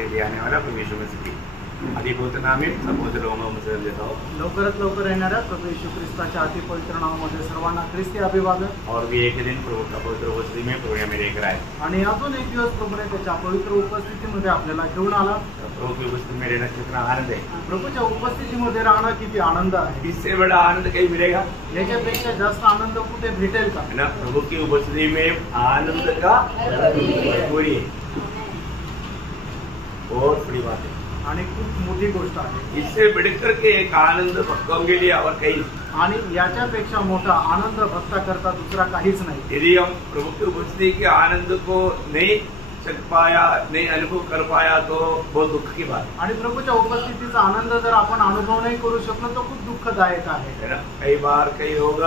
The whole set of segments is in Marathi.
से लिए आने वाला प्रभु यीशु मसीह की आदि पवित्र नाम में सबोधर लोगों देता हूँ। लवकरात लवकर येणाऱ्या प्रभू येशू ख्रिस्ताच्या अति पवित्र नावामध्ये सर्वांना ख्रिस्ती अभिवादन। और भी एक दिन प्रभु का पवित्र उपस्थिति में प्रभु हमें लेकर आए आणि अजून एक दिवस प्रभूने त्याच्या पवित्र उपस्थितीमध्ये आपल्याला घेऊन आला। प्रभु की उपस्थिति में रहना कितना आनंद है, प्रभूच्या उपस्थितीमध्ये राहणं किती आनंद आहे। इससे बड़ा आनंद कहीं मिलेगा? याच्यापेक्षा जास्त आनंद कुठे भेटेल का? है ना, प्रभु की उपस्थिति में आनंद का भरपूरी है, बहुत बड़ी बात है आणि खूप मोठी गोष्ट आहे। इससे बढ़कर के एक आनंद भक्तों के लिए और कहीं आणि याच्यापेक्षा मोठा आनंद भक्ता करता दुसरा काहीच नाही। यदि हम प्रभु की उपस्थिति के आनंद को नहीं चख पाया, नहीं अनुभव कर पाया तो बहुत दुख की बात है। आणि प्रभूच्या उपस्थितीचा आनंद जर आपण अनुभव नाही करू शकलो तो खूप दुःखदायक आहे ना। कई बार कई लोग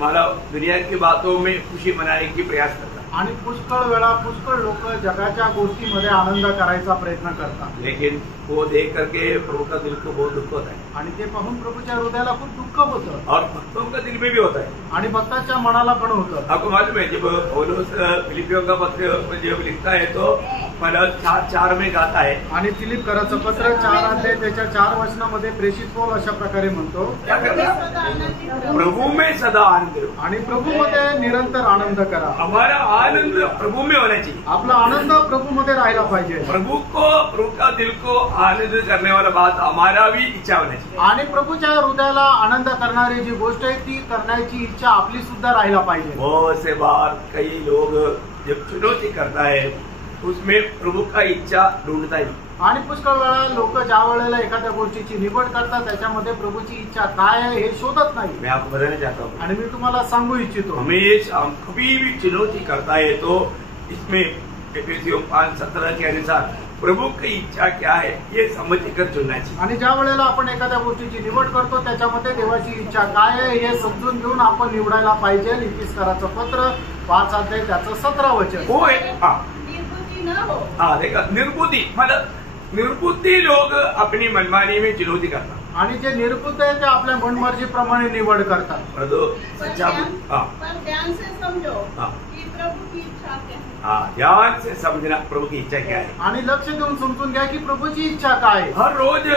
मतलब दुनिया की बातों में खुशी मनाने की प्रयास करता है, आणि पुष्कळ वेळा पुष्कळ लोक जगाच्या गोष्टीमध्ये आनंद करायचा प्रयत्न करतात, लेकिन वो देख करके प्रभु का दिल को बहुत दुख होता है आणि ते पाहून प्रभूच्या हृदयाला खूप दुःख होतं और भक्तों का दिल में भी होता है। आणि भक्ताच्या मनाला पण होतं। आपको मालूम है जब पौलुस फिलिपियों का पत्र जब लिखता है तो मतलब 4 में गाता है, आणि फिलिप कराचं पत्र 4 अध्याय त्याच्या 4 वचनामध्ये प्रेषित पौल अशा प्रकारे म्हणतो, क्या करना? प्रभु में सदा आनंद रहो। आणि प्रभूमध्ये निरंतर आनंद करा। हमारा आनंद प्रभु में होना चाहिए, आपला आनंद प्रभूमध्ये राहायला पाहिजे। प्रभु का दिल को आनंद करने वाला बात हमारा भी इच्छा होना चाहिए, आणि प्रभूच्या हृदयाला आनंद करणारी जी गोष्ट आहे ती करण्याची इच्छा आपली सुद्धा राहायला पाहिजे। बहुत से बार कई लोग जब चुनौती करता है उसमें प्रभु का इच्छा ढूंढता ही, आणि पुष्कळ वेळा लोक ज्या वेळेला एखाद्या गोष्टीची निवड करतात त्याच्यामध्ये प्रभुची इच्छा काय आहे हे शोधत नाही। मैं आपको बताना चाहता हूँ, आणि मी तुम्हाला सांगू इच्छितो, हमेशा हम कभी भी चुनौती करता है तो इसमें एफेसियों 5:17 के अनुसार प्रभु की इच्छा क्या है ये समझ कर चुनना चाहिए। आणि ज्या वेळेला आपण एखाद्या गोष्टीची निवड करतो त्याच्यामध्ये देवाची इच्छा काय आहे हे समजून घेऊन आपण निवडायला पाहिजे। इफिसकाराचं पत्र 5 अध्याय त्याचं 17 वचन। वो है हाँ देखा, निर्बुद्धि मतलब निर्बुद्धि लोग अपनी मनमानी में चुनौती करता, आणि जे निर्बुद्ध आहे ते आपल्या मनमर्जीप्रमाणे निवड करतात। सच्चा ध्यान से समझो हाँ कि प्रभु की इच्छा क्या है। हाँ, ध्यान से समझना प्रभु की इच्छा क्या है, आणि लक्ष देऊन समजून घ्या की प्रभूची इच्छा काय आहे। हर रोज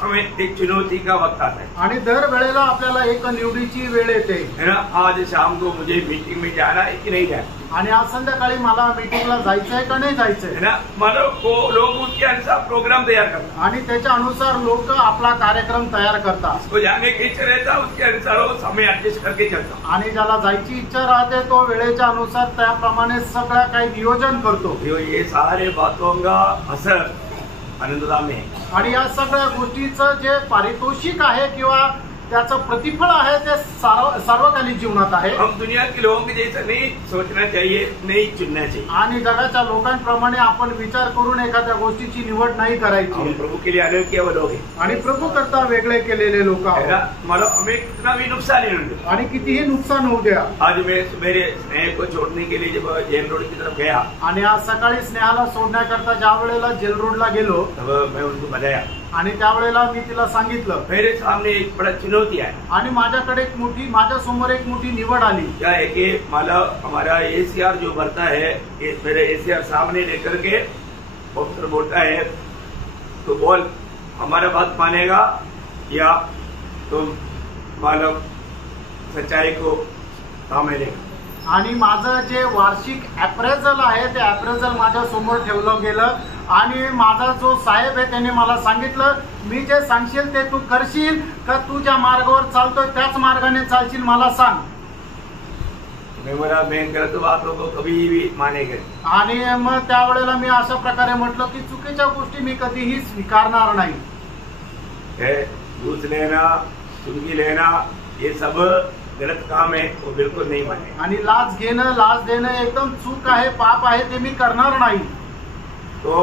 हमें एक चुनौती का वक्त आता है, आणि दर वेळेला आपल्याला एक निवडीची वेळ येते, है ना। आज शाम को मुझे मीटिंग में जाना है कि नहीं जाना, आणि आज संध्याकाळी मला मीटिंगला जायचं आहे का नाही जायचंय, है ना। मतलब वो लोग उसके अनुसार प्रोग्राम तैयार करते हैं, आणि त्याच्या अनुसार लोक आपला कार्यक्रम तयार करतात। उसको जाने की इच्छा रहता है उसके अनुसार वो समय एडजस्ट करके चलता, आणि ज्याला जायची इच्छा राहते तो वेळेच्या अनुसार त्याप्रमाणे सगळं काही नियोजन करतो। ये सारे बातों का असर आनंददाम में है, आणि या सगळ्या गोष्टीचं जे पारितोषिक आहे किंवा त्याचं प्रतिफळ आहे ते सार्वकालिक जीवनात आहे। हम दुनिया के लोगों के जैसा नहीं सोचना चाहिए, नहीं चुनना चाहिए, आणि जगाच्या लोकांप्रमाणे आपण विचार करून एखाद्या गोष्टीची निवड नाही करायची। हम प्रभु के लिए अलग किया हुआ लोग हैं, आणि प्रभू करता वेगळे केलेले लोक है ना। आहोत, मतलब हमें कितना भी नुकसान नहीं होने, आणि कितीही नुकसान होऊ द्या। आज मैं मेरे स्नेह को छोड़ने के लिए जब जेल रोड की तरफ गया, आणि आज सकाळी स्नेहाला सोडण्याकरता ज्या वेळेला जेल रोडला गेलो तब मैं उनको बताया, आणि त्यावेळेला मी तिला सांगितलं, मेरे सामने एक बड़ा चुनौती है, आणि माझ्याकडे माझ्या समोर एक मोठी निवड आली। क्या है कि मतलब हमारा ACR जो भरता है, मेरे ACR सामने लेकर के ऑफिसर बोलता है तो बोल हमारा बात मानेगा या तुम मतलब सच्चाई को सामने लेगा। आणि माझं जे वार्षिक अप्रेझल आहे ते अप्रेझल माझ्या समोर ठेवलं गेलं, आणि माझा जो साहेब आहे त्याने मला सांगितलं मी जे सांगशील ते तू करशील का, तू ज्या मार्गावर चालतोय त्याच मार्गाने चालशील मला सांग। मैं बोला मैं गलत बातों को कभी भी मानेगा, आणि मग त्यावेळेला मी अशा प्रकारे म्हटलं की चुकीच्या गोष्टी मी कधीही स्वीकारणार नाही। घूस लेना, चुंगी लेना ये सब गलत काम है, वो बिल्कुल नहीं माने। आणि लाच घेणं लाच देणं एकदम चूक आहे, पाप आहे, ते मी करणार नाही। तो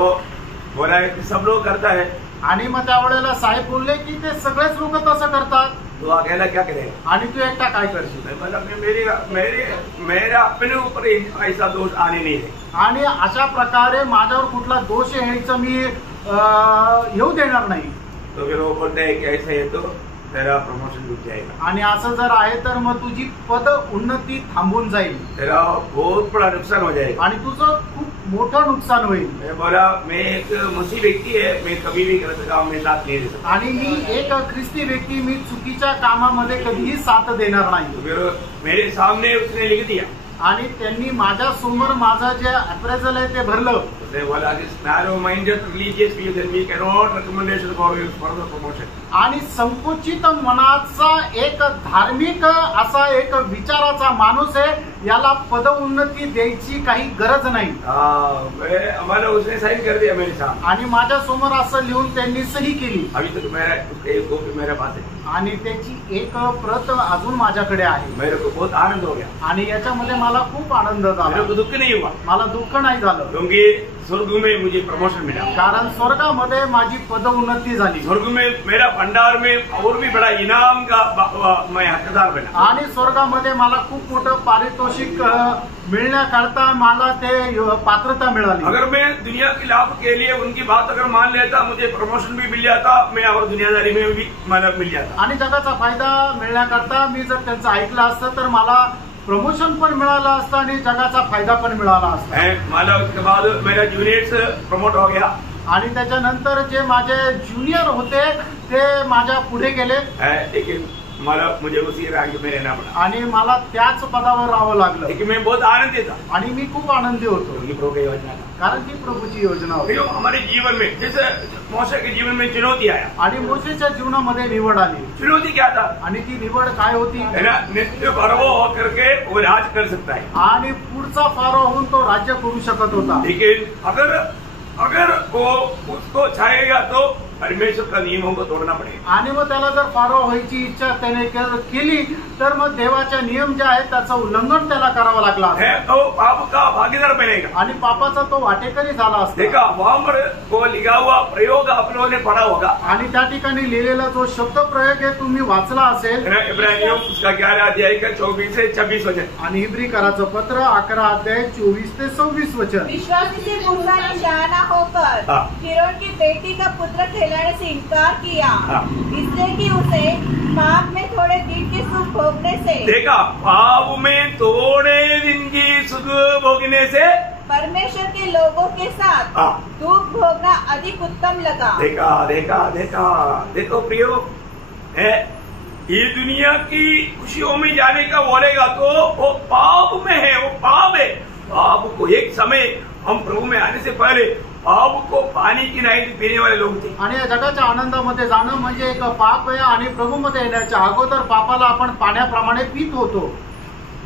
बोला है कि सब लोग करता है, आणि मग त्यावेळेला साहेब बोलले की ते सगळेच लोक तसं करतात, तो अकेला क्या करेगा, आणि तू एकटा काय करशील। मेरे अपने ऊपर ऐसा दोष आने नहीं है, आणि अशा प्रकारे माझ्यावर कुठला दोष यायचं मी येऊ देणार नाही। तो फिर वो बोलते हैं कि ऐसे है तो तेरा प्रमोशन रुक जाएगा, आणि असं जर आहे तर मग तुझी पद उन्नती थांबून जाईल, तेरा बहुत बड़ा नुकसान हो जाएगा, आणि तुझं खूप मोठं नुकसान होईल. मैं बोला मैं एक मसीह व्यक्ति है, मैं कभी भी गलत काम में साथ नहीं दे सकता. आणि मी एक ख्रिस्ती व्यक्ती, मी चुकीच्या कामामध्ये कधीही साथ देणार नाही. तो फिर मेरे सामने उसने लिख दिया. आणि त्यांनी माझ्या समोर माझं जे अप्रेझल आहे ते भरलं. उसने बोला this narrow minded religious people we can not recommendation for further promotion. आणि संकुचित मनाचा एक धार्मिक असा एक विचाराचा माणूस आहे, याला पदोन्नती द्यायची काही गरज नाही. हमारा उसने साइन कर दिया मेरे साथ. आणि माझ्या समोर असं लिहून त्यांनी सही केली. अभी तक मेरा एक कॉपी मेरे पास है. आणि त्याची एक प्रत अजून माझ्याकडे आहे. मेरे को बहुत आनंद हो गया. आणि याच्यामध्ये मला खूप आनंद मेरे झाला. को दुख नहीं हुआ मला दुःख नाही झालं, क्योंकि स्वर्ग में मुझे प्रमोशन मिला. कारण स्वर्गामध्ये माझी पदोन्नती झाली. स्वर्ग में मेरा भंडार में और भी बड़ा इनाम का मैं हकदार बना. आणि स्वर्गामध्ये मला खूप मोठं पारितोषिक मिळण्याकरता मला ते पात्रता मिळाली. अगर मैं दुनिया के लाभ के लिए उनकी बात अगर मान लेता, मुझे प्रमोशन भी मिल जाता, मैं और दुनियादारी में भी मिल जाता. आणि जगाचा फायदा मिळण्याकरता मी जर त्यांचं ऐकलं असतं तर मला प्रमोशन पण मिळालं असतं आणि जगाचा फायदा पण मिळाला असता. मला उसके बाद मेरा जूनियर्स प्रमोट हो गया. आणि त्याच्यानंतर जे माझे ज्युनियर होते ते माझ्या पुढे गेले. लेकिन मुझे उसी रैंक में रहना पड़ा. आणि मला त्याच पदावर राहावं लागलं. लेकिन मैं बहुत आनंदित था. आणि मी खूप आनंदी होतो, प्रभु की योजना, कारण ती प्रभूची योजना होती. हमारे जीवन में जैसे मोशे के जीवन में चुनौती आया. आणि मोशेच्या जीवनामध्ये निवड आली. चुनौती क्या था? आणि ती निवड काय होती? है ना, नित्य फरो होकर के वो राज कर सकता है. आणि पुढचा फारो होऊन तो राज्य करू शकत होता. लेकिन अगर वो उसको चाहेगा तो परमेश्वर का नियमों को तोड़ना पड़ेगा. आणि मग त्याला जर फारो व्हायची इच्छा त्याने केली तर मग देवाच्या नियम जे आहेत त्याचं उल्लंघन त्याला करावं लागला. तो पाप का भागीदार बनेगा. आणि पापाचा तो वाटेकरी झाला असता. देखा वहां पर वो लिखा हुआ प्रयोग आप लोगों ने पढ़ा होगा. आणि त्या ठिकाणी लिहिलेला जो शब्द प्रयोग आहे तुम्ही वाचला असेल. इब्रानियों उसका 11 अध्याय का 24 से 26 वचन. आणि इब्री कराचं पत्र 11 अध्याय 24 ते 26 वचन. विश्वासी से मूसा ने शहाना होकर फिरौन की बेटी का पुत्र कहलाने से इनकार किया, इसलिए कि उसे पाप में थोड़े दिन की सुख भोगने से, देखा, पाप में थोड़े दिन की सुख भोगने से परमेश्वर के लोगों के साथ दुख भोगना अधिक उत्तम लगा. देखो प्रियो है, ये दुनिया की खुशियों में जाने का बोलेगा तो वो पाप में है, वो पाप है. पाप को एक समय हम प्रभु में आने से पहले पाप को पानी की नाही पीने वाले लोग थे. आणि जगाच्या आनंदामध्ये जाणं म्हणजे एक पाप आहे. आणि प्रभूमध्ये येण्याच्या अगोदर पापाला आपण पाण्याप्रमाणे पित होतो.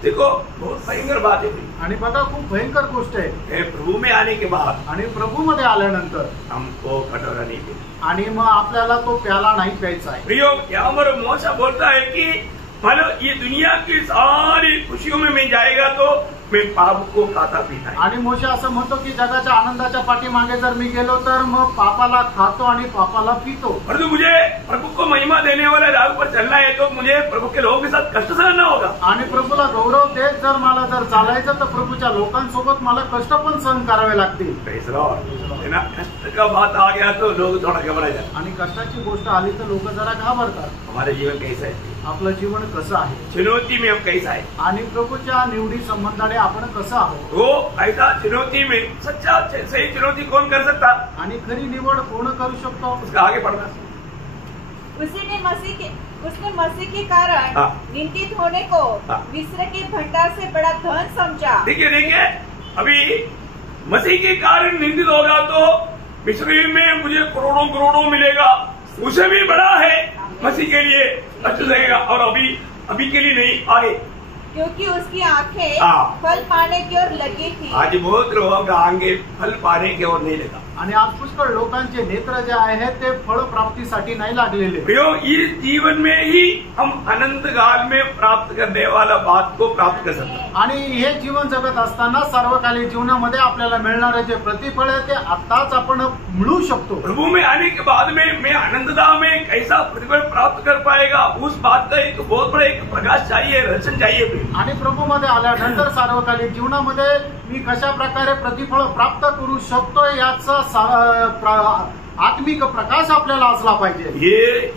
देखो बहुत भयंकर बात है. आणि बघा खूप भयंकर गोष्ट आहे. प्रभु में आने के बाद आणि प्रभूमध्ये आल्यानंतर हमको कटोरा नहीं पीना. आणि मग आपल्याला तो प्याला नाही प्यायचा आहे. प्रियो, यहाँ पर मोशा बोलता है कि मतलब ये दुनिया की सारी खुशियों में मैं जाएगा तो मैं पाप को खाता पीता है. आणि मोशे असं म्हणतो की जगाच्या आनंदाच्या पाठीमागे जर मी गेलो तर मग पापाला खातो आणि पापाला पितो. परंतु मुझे प्रभु को महिमा देने वाले राह पर चलना है तो मुझे प्रभु के लोगों के साथ कष्ट सहना होगा. आणि प्रभूला गौरव देत जर मला जर चालायचं तर प्रभूच्या लोकांसोबत मला कष्ट पण सहन करावे लागतील. कष्ट का बात आ गया तो लोग थोड़ा घबरा जाते. आणि कष्टाची गोष्ट आली तर लोक जरा घाबरतात. हमारे जीवन कैसा है? आपलं जीवन कसं आहे? चुनौती में हम कैसा है? आणि प्रभूच्या निवडी संबंधाने आपण कसं आहोत? वो ऐसा चुनौती में सच्चा सही चुनौती कौन कर सकता? आणि खरी निवड कोण करू शकतो? उसका आगे पढ़ना. उसने मसीह के कारण निंदित होने को मिस्र के भंडार से बड़ा धन समझा. देखिए अभी मसीह के कारण निंदित होगा तो मिस्र में मुझे करोड़ों मिलेगा, उसे भी बड़ा है मसीह के लिए अच्छा लगेगा. और अभी के लिए नहीं आगे, क्योंकि उसकी आंखें फल पाने की ओर लगी थी. आज बहुत लोगों का आंखें फल पाने की ओर नहीं लगा. आणि आज पुष्कळ लोकांचे नेत्र जे आहेत ते फळ प्राप्तीसाठी नाही लागलेले. इस जीवन में ही हम अनंत काल में प्राप्त करने वाला बात को प्राप्त कर सकते. आणि हे जीवन जगत असताना सार्वकालिक जीवनामध्ये आपल्याला मिळणारे जे प्रतिफळ आहे ते आताच आपण मिळू शकतो. प्रभु में आने के बाद में मैं आनंददा में कैसा प्रतिफल प्राप्त कर पाएगा, उस बात का एक बहुत बड़ा एक प्रकाश चाहिए, दर्शन चाहिए. आणि प्रभूमध्ये आल्यानंतर सार्वकालिक जीवनामध्ये मी कशा प्रकारे प्रतिफळ प्राप्त करू शकतो याचा आत्मिक प्रकाश आपल्याला असला पाहिजे.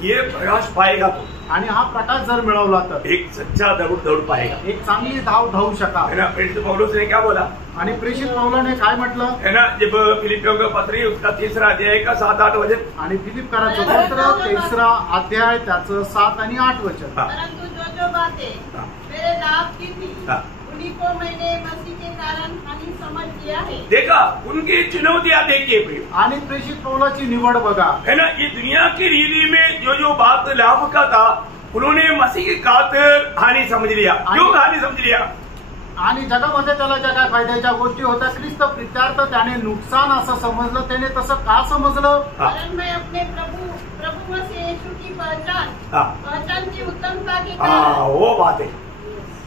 ये प्रकाश पाएगा तो, आणि हा प्रकाश जर मिळवला तर एक सच्चा दौड़ पाएगा. एक चांगली धाव धावू शकाल. है ना. प्रेषित पौलुस ने क्या बोला? आणि प्रेषित पौलाने काय म्हटलं? है ना. जब फिलिपियों का पत्री उसका 3रा अध्याय का 7-8 वचन. आणि फिलिपकरांचं पत्र 3रा अध्याय त्याचं 7 आणि 8 वचन. परंतु जो बातें मेरे लाभ की थी उन्हीं को मैंने मसीह के कारण हानि समझ लिया है. देखा उनकी चुनौतियां देखिए. आणि प्रेषित पौलाची निवड बघा. है ना. ये दुनिया की रीति में जो बात लाभ का था उन्होंने मसीह की खातिर हानि समझ लिया. क्यों हानि समझ लिया? आणि जगामध्ये त्याला ज्या काय फायद्याच्या गोष्टी होत्या ख्रिस्त प्रित्यार्थ त्याने नुकसान असं समजलं. त्याने तसं का समजलं? कारण मैं अपने प्रभु मसीह यीशु की पहचान की उत्तमता के कारण. वो बात है.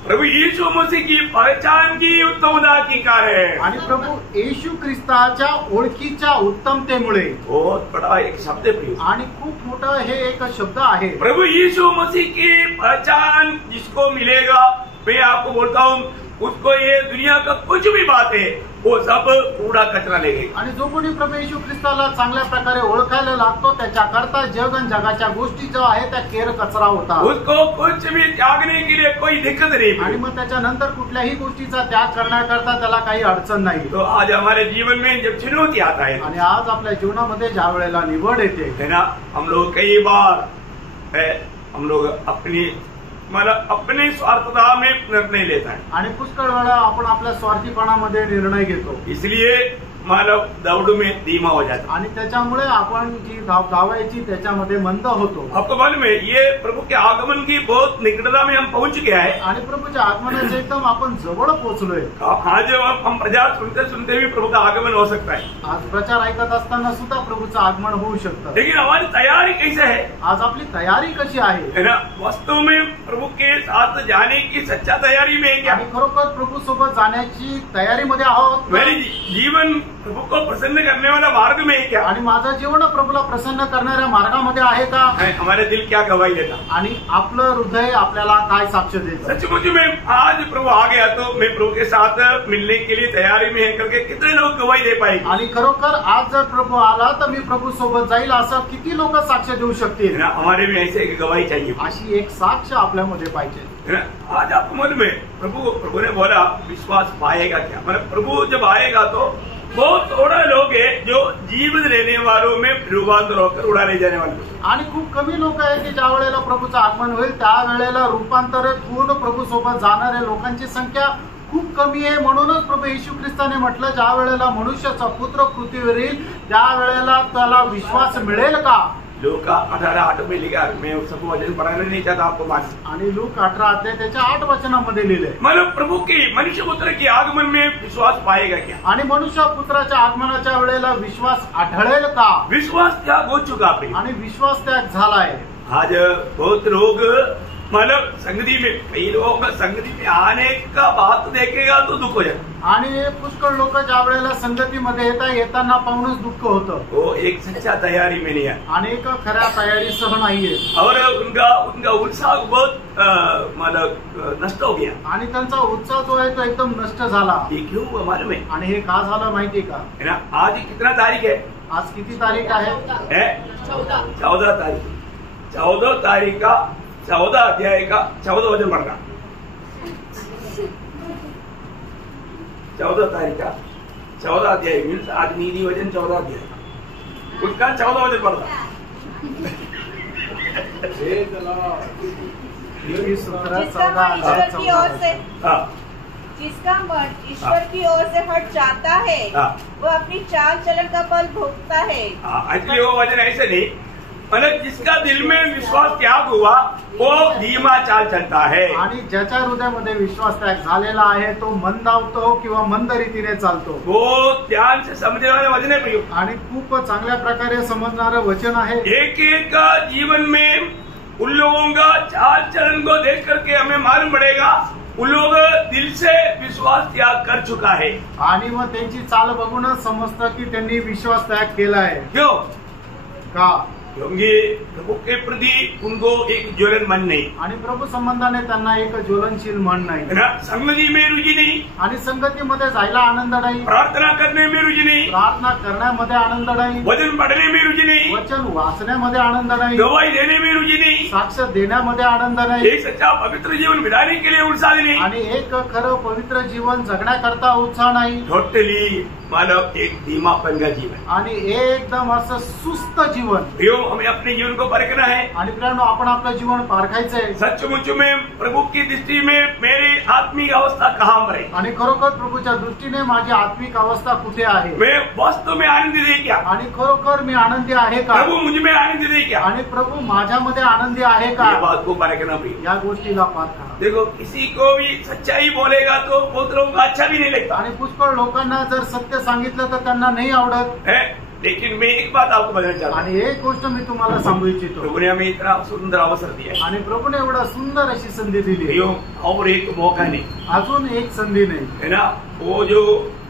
प्रभु यीशु मसीह की पहचान की उत्तमता की कारण. आणि प्रभू येशू ख्रिस्ताच्या ओळखीच्या उत्तमतेमुळे. बहुत बड़ा एक शब्द है आणि खूप मोठं हे एक शब्द आहे. प्रभु यीशु मसीह की पहचान जिसको मिलेगा, मैं आपको बोलता हूँ उसको ये दुनिया का कुछ भी बात है वो सब कूड़ा कचरा ले गई. आणि जो कोणी प्रभू येशू ख्रिस्ताला चांगल्या प्रकारे ओळखायला लागतो त्याच्याकरता जग आणि जगाच्या गोष्टी जो आहे त्या केर कचरा होता. उसको कुछ भी त्यागने के लिए कोई दिक्कत नहीं. आणि मग त्याच्यानंतर कुठल्याही गोष्टीचा त्याग करण्याकरता त्याला काही अडचण नाही. तो आज हमारे जीवन में जब चुनौती आता है आणि आज आपल्या जीवनामध्ये ज्या वेळेला निवड येते है ना, हम लोग कई बार हम लोग अपनी स्वार्थता में निर्णय लेता है. आणि पुष्कळ वेळा आपण आपल्या स्वार्थीपणामध्ये निर्णय घेतो. इसलिए मानव दौड़ में धीमा हो जाता. आणि त्याच्यामुळे आपण जी धावायची त्याच्यामध्ये मंद होतो. आपको मालूम है ये प्रभु के आगमन की बहुत निकटता में हम पहुंच गया है. आणि प्रभूच्या आगमनाच्या एकदम आपण जवळ पोहोचलोय. आज हम प्रचार सुनते भी प्रभु का आगमन हो सकता है. आज प्रचार ऐकत असताना सुद्धा प्रभूचं आगमन होऊ शकतं. लेकिन हमारी तैयारी कैसे है? आज आपली तयारी कशी आहे? है ना. वास्तव में प्रभु के साथ जाने की सच्चा तैयारी में है क्या? आणि खरोखर प्रभू सोबत जाण्याची तयारीमध्ये आहोत. मेरी जीवन प्रभु को प्रसन्न करने वाला मार्ग में है क्या? आणि माझं जीवन प्रभूला प्रसन्न करणाऱ्या मार्गामध्ये आहे का? हमारे दिल क्या गवाही देता? आणि आपलं हृदय आपल्याला काय साक्ष देतं? सचमुच में आज प्रभु आ गया तो मैं प्रभु के साथ मिलने के लिए तैयारी में है करके कितने लोग गवाही दे पाएंगे? आणि खरोखर आज जर प्रभू आला तर मी प्रभू सोबत जाईल असं किती लोक साक्ष देऊ शकतील? हमारे में ऐसे एक गवाही चाहिए. अशी एक साक्ष आपल्यामध्ये पाहिजे. आज आपको मन में प्रभु ने बोला विश्वास पाएगा क्या? मतलब प्रभु जब आएगा तो बहुत थोड़ा लोग है जो जीवन लेने वालों में रूपांतर होकर उड़ा ले जाने वाले. आणि खूप कमी लोक आहेत की ज्या वेळेला प्रभूचं आगमन होईल त्या वेळेला रूपांतरित होऊन प्रभू सोबत जाणाऱ्या लोकांची संख्या खूप कमी आहे. म्हणूनच प्रभू येशू ख्रिस्ताने म्हटलं ज्या वेळेला मनुष्याचा पुत्र पृथ्वीवर येईल त्या वेळेला त्याला विश्वास मिळेल का? लूका 18:8 में लिखा. मैं सबको वचन पढ़ाना नहीं चाहता आपको मान. आणि लूक 18 अध्याय त्याच्या 8 वचनामध्ये लिहिलंय. मतलब प्रभु की मनुष्य पुत्र की आगमन में विश्वास पाएगा क्या? आणि मनुष्य पुत्राच्या आगमनाच्या वेळेला विश्वास आढळेल का? विश्वास त्याग हो चुका है. आणि विश्वास त्याग झालाय. आज बहुत लोग मतलब संगति में कई लोगों का संगति में आने का बात देखेगा तो दुख हो जाता. आणि पुष्कळ लोक ज्या वेळेला संगतीमध्ये येताना पाहूनच दुःख होतं. वो एक सच्चा तैयारी में नहीं है. अनेक खऱ्या तयारीसह नाहीये. और उनका उत्साह बहुत मतलब नष्ट हो गया. आणि त्यांचा उत्साह जो आहे तो एकदम नष्ट झाला. ये क्यों हुआ मालूम है? आणि हे का झालं माहितीये का? है ना. आज कितना तारीख है? आज किती तारीख आहे? 14 तारीख. 14 तारीख का 14 अध्याय का 14 वचन पढ़ना. 14 तारीख का 14 अध्याय मीन्स आज नीति वचन 14 अध्याय उसका 14 वचन पढ़ना. जिसका मन ईश्वर की ओर से हट जाता है वो अपनी चाल चलन का फल भोगता है. एक्चुअली वो वचन ऐसे नहीं. मतलब जिसका दिल में विश्वास त्याग हुआ वो धीमा चाल चलता है. आणि ज्याच्या हृदयामध्ये विश्वास त्याग झालेला आहे तो मंदावतो किंवा मंद रीतीने चालतो. वो ध्यान से समझने वाले वचन है प्रिय. आणि खूप चांगल्या प्रकारे समजणारं वचन आहे. एक एक का जीवन में उन लोगों का चाल चलन को देख करके हमें मालूम पड़ेगा उन लोग दिल से विश्वास त्याग कर चुका है. आणि मग त्यांची चाल बघूनच समजतं की त्यांनी विश्वास त्याग केला आहे. क्यों का? क्योंकि प्रभु के प्रति उनको एक ज्वलन मन नहीं, आणि प्रभू संबंधाने त्यांना एक ज्वलनशील मन नाही, है ना, संगति में रुचि नहीं, आणि संगतीमध्ये जायला आनंद नाही, प्रार्थना करने में रुचि नहीं, प्रार्थना करण्यामध्ये आनंद नाही, वचन पढ़ने में रुचि नहीं, वचन वाचण्यामध्ये आनंद नाही, गवाही देने में रुचि नहीं, साक्ष देण्यामध्ये आनंद नाही, एक सच्चा पवित्र जीवन बिताने के लिए उत्साह नहीं, आणि एक खरं पवित्र जीवन जगण्याकरता उत्साह नाही, टोटली मानव एक धीमापन का जीवन, आणि एकदम असं सुस्त जीवन. हमें अपने जीवन को परखना है. आणि प्रियांनो, आपण आपलं जीवन पारखायचंय. सचमुच में प्रभु की दृष्टि में मेरी आत्मिक अवस्था कहाँ पर है, आणि खरोखर प्रभूच्या दृष्टीने माझी आत्मिक अवस्था कुठे आहे, मैं वास्तव में आनंदित है क्या, आणि खरोखर मी आनंदी आहे का, प्रभु मुझ में आनंदित है क्या, आणि प्रभू माझ्यामध्ये आनंदी आहे का, ये बात को परखना भी. या गोष्टीला पारखा. देखो, किसी को भी सच्चाई बोलेगा तो बहुत लोगों को अच्छा भी नहीं लगता, आणि पुष्कळ लोकांना जर सत्य सांगितलं तर त्यांना नाही आवडत है. लेकिन मैं एक बात आपको बताना चाहता हूँ, आणि एक गोष्ट मी तुम्हाला सांगू इच्छितो. प्रभु ने हमें इतना सुंदर अवसर दिया है, आणि प्रभूने एवढा सुंदर अशी संधी दिली, और एक मौका नहीं, अजून एक संधी नाही, है ना. वो जो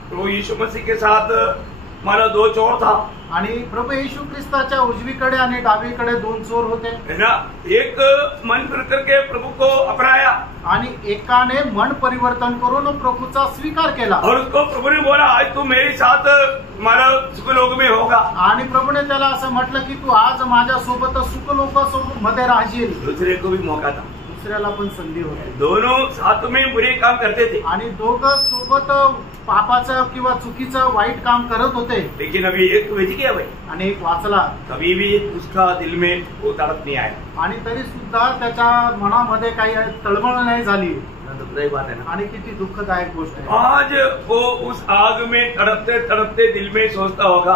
प्रभु यीशु मसीह के साथ मानो दो चोर था, आणि प्रभू येशू ख्रिस्ताच्या उजवीकडे आणि डावीकडे दोन चोर होते, है ना. एक मन फिर करके प्रभु को अपनाया, आणि एकाने मन परिवर्तन करून प्रभूचा स्वीकार केला, और उसको प्रभु ने बोला, आज तू मेरे साथ मारा सुखलोक में होगा. आणि प्रभूने त्याला असं म्हटलं की तू आज माझ्या सोबत सुखलोकासोबत मध्ये राहशील. दूसरे को भी मौका था, दुसऱ्याला पण संधी होती. दोनों साथ में बुरे काम करते थे, आणि दोघं सोबत पापाचं किंवा चुकीचं वाईट काम करत होते. लेकिन अभी एक बच गया भाई, आणि एक वाचला, कभी भी उसका दिल में वो तड़प नहीं आया, आणि तरी सुद्धा त्याच्या मनामध्ये काही तळमळ नाही झाली. दुखदायी बात है ना. आणि किती दुःखदायक गोष्ट आहे. आज वो उस आग में तड़पते तड़पते दिल में सोचता होगा,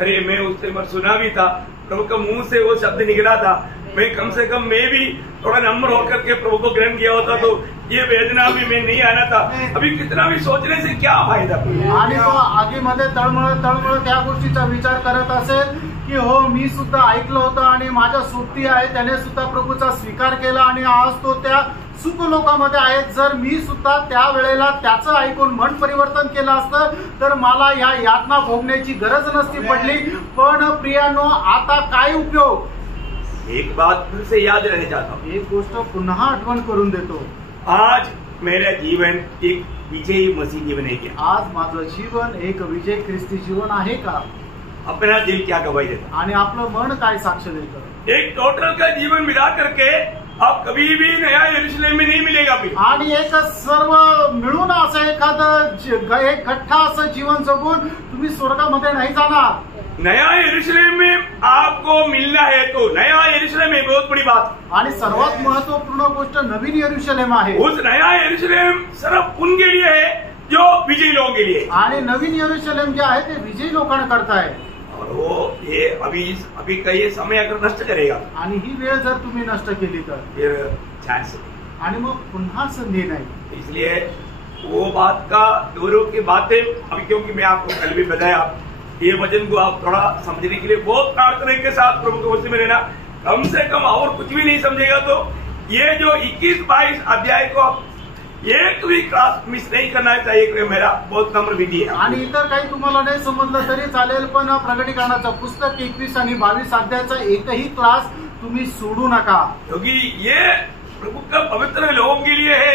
अरे मैं उससे मर सुना भी था, प्रभु का मुंह से वो शब्द निकला था, मैं कम से कम मैं भी थोड़ा नम्र होकर के प्रभु को ग्रहण किया होता तो ये वेदना भी मैं नहीं आना था. अभी कितना भी सोचने से क्या फायदा. आणि तो आगीमध्ये तळमळ त्या गोष्टीचा विचार करत असेल की हो, मी सुद्धा ऐकलं होतं आणि माझ्या सोबती आहे त्याने सुद्धा प्रभूचा स्वीकार केला आणि आज तो त्या सुख लोकांमध्ये आहेत. जर मी सुद्धा त्या वेळेला त्याचं ऐकून मन परिवर्तन केलं असतं तर मला या यातना भोगण्याची गरज नसती पडली. पण प्रियानो, आता काय उपयोग. एक बात फिर से याद रहना चाहता हूँ, एक गोष्ट पुन्हा आठवण करून देतो. आज मेरा जीवन एक विजयी मसीह जीवन है क्या, आज माझं जीवन एक विजय ख्रिस्ती जीवन आहे का. अपना दिल क्या गवाही देता, आणि आपलं मन काय साक्ष देतं. एक टोटल का जीवन मिला करके आप कभी भी नया यरूशलेम में नहीं मिलेगा भी. आणि एक सर्व मिळून असं एखादं एक गठ्ठा असं जीवन जगून तुम्ही स्वर्गामध्ये नाही जाणार. नया यरूशलेम में आपको मिलना है तो नया यरूशलेम में बहुत बड़ी बात. आणि सर्वात महत्वपूर्ण गोष्ट नवीन यरूशलेम आहे. उस नया यरूशलेम सिर्फ उनके लिए है जो विजयी लोगों के लिए. आणि नवीन यरूशलेम जे आहे ते विजयी लोकांकरता आहे. और वो ये अभी का ये समय अगर नष्ट करेगा, आणि ही वेळ जर तुम्ही नष्ट केली तर फिर चांस, आणि मग पुन्हा संधी नाही. इसलिए वो बात का गौरव की बातें अभी, क्योंकि मैं आपको कल भी बताया, ये वचन को आप थोड़ा समझने के लिए बहुत प्रार्थना के साथ प्रभु के वचन में रहना. कम से कम और कुछ भी नहीं समझेगा तो ये जो 21-22 अध्याय को आप एक भी क्लास मिस नहीं करना चाहिए, मेरा बहुत नम्र विधी है. आणि इतर काही तुम्हाला नाही समजलं तरी चालेल, पण प्रकटीकरणाचं पुस्तक 21 आणि 22 अध्यायाचा एकही क्लास तुम्ही सोडू नका. क्योंकि ये प्रभु का पवित्र लोगों के लिए है,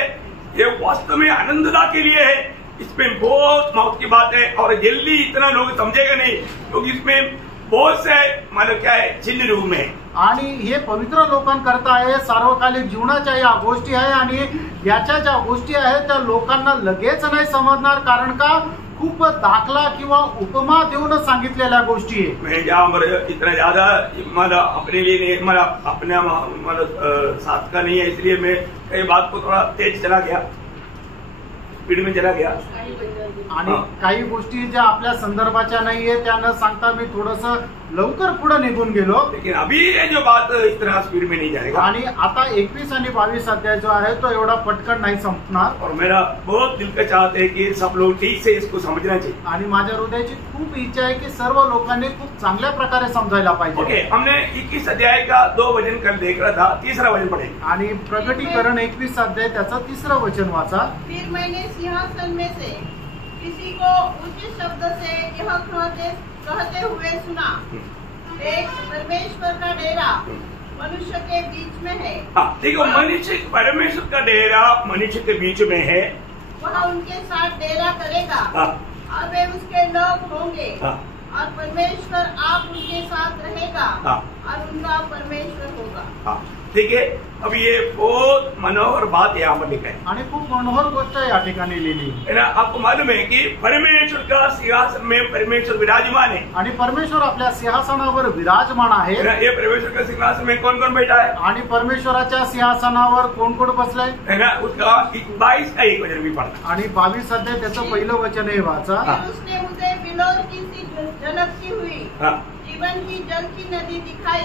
ये वास्तव में आनंददा के लिए है. इसमें बहुत मौत की बात है और जल्दी इतना लोग समझेगा नहीं, क्योंकि इसमें बहुत से मतलब क्या है चिन्ह रूप में. आणि हे पवित्र लोकांकरता आहे, सार्वकालिक जीवनाच्या या गोष्टी आहे. आणि याच्या ज्या गोष्टी आहेत त्या लोकांना लगेच नाही समजणार, कारण का खूप दाखला किंवा उपमा देऊन सांगितलेल्या गोष्टी आहे. मैं जहाँ पर इतना ज्यादा मतलब अपने लिए नहीं, मतलब अपने मतलब साथ का नहीं है, इसलिए मैं कई बात को थोड़ा तेज चला गया, स्पीड में चला गया. आणि काही गोष्टी ज्या आपल्या संदर्भाच्या नाहीये त्या न सांगता मी थोडस लवकर पुढे निघून गेलो. लेकिन अभी ये जो बात इस तरह स्पीड में नहीं जाएगा. आणि आता 21 आणि 22 अध्याय जो आहे तो एवढा पटकन नाही संपणार. और मेरा बहुत दिल का चाहते है कि सब लोग ठीक से इसको समझना चाहिए. आणि माझ्या हृदयाची खूप इच्छा आहे की सर्व लोकांनी खूप चांगल्या प्रकारे समजायला पाहिजे. ओके, हमने 21 अध्याय का 2 वचन कल देख रहा था, तीसरा वचन पढ़ेंगे. आणि प्रकटीकरण 21 अध्याय त्याचं 3रं वचन वाचा. फिर मैंने सिंहासन में से किसी को उच्च शब्द से यह कहते हुए सुना, परमेश्वर का डेरा मनुष्य के बीच में है। देखो, मनुष्य परमेश्वर का डेरा मनुष्य के बीच में है। वह उनके साथ डेरा करेगा और वे उसके लोग होंगे और परमेश्वर आप उनके साथ रहेगा और उनका परमेश्वर होगा। ठीक है, अब ये बहुत मनोहर बात यहाँ पर लिखा है आणि खूप मनोहर गोष्ट या ठिकाणी लिहिली है ना। आपको मालूम है कि परमेश्वर का सिंहासन में परमेश्वर विराजमान है आणि परमेश्वर आपल्या सिंहासनावर विराजमान आहे। ये परमेश्वर का सिंहासन में कौन कौन बैठा है आणि परमेश्वराच्या सिंहासनावर कोण कोण बसलंय है ना। उसका 22 का एक वचन भी पढ़ा आणि 22 अध्याय त्याचं पहिलं वचन आहे वाचा। उसने मुझे बिलोर की सी झलकती हुई जीवन की जल की नदी दिखाई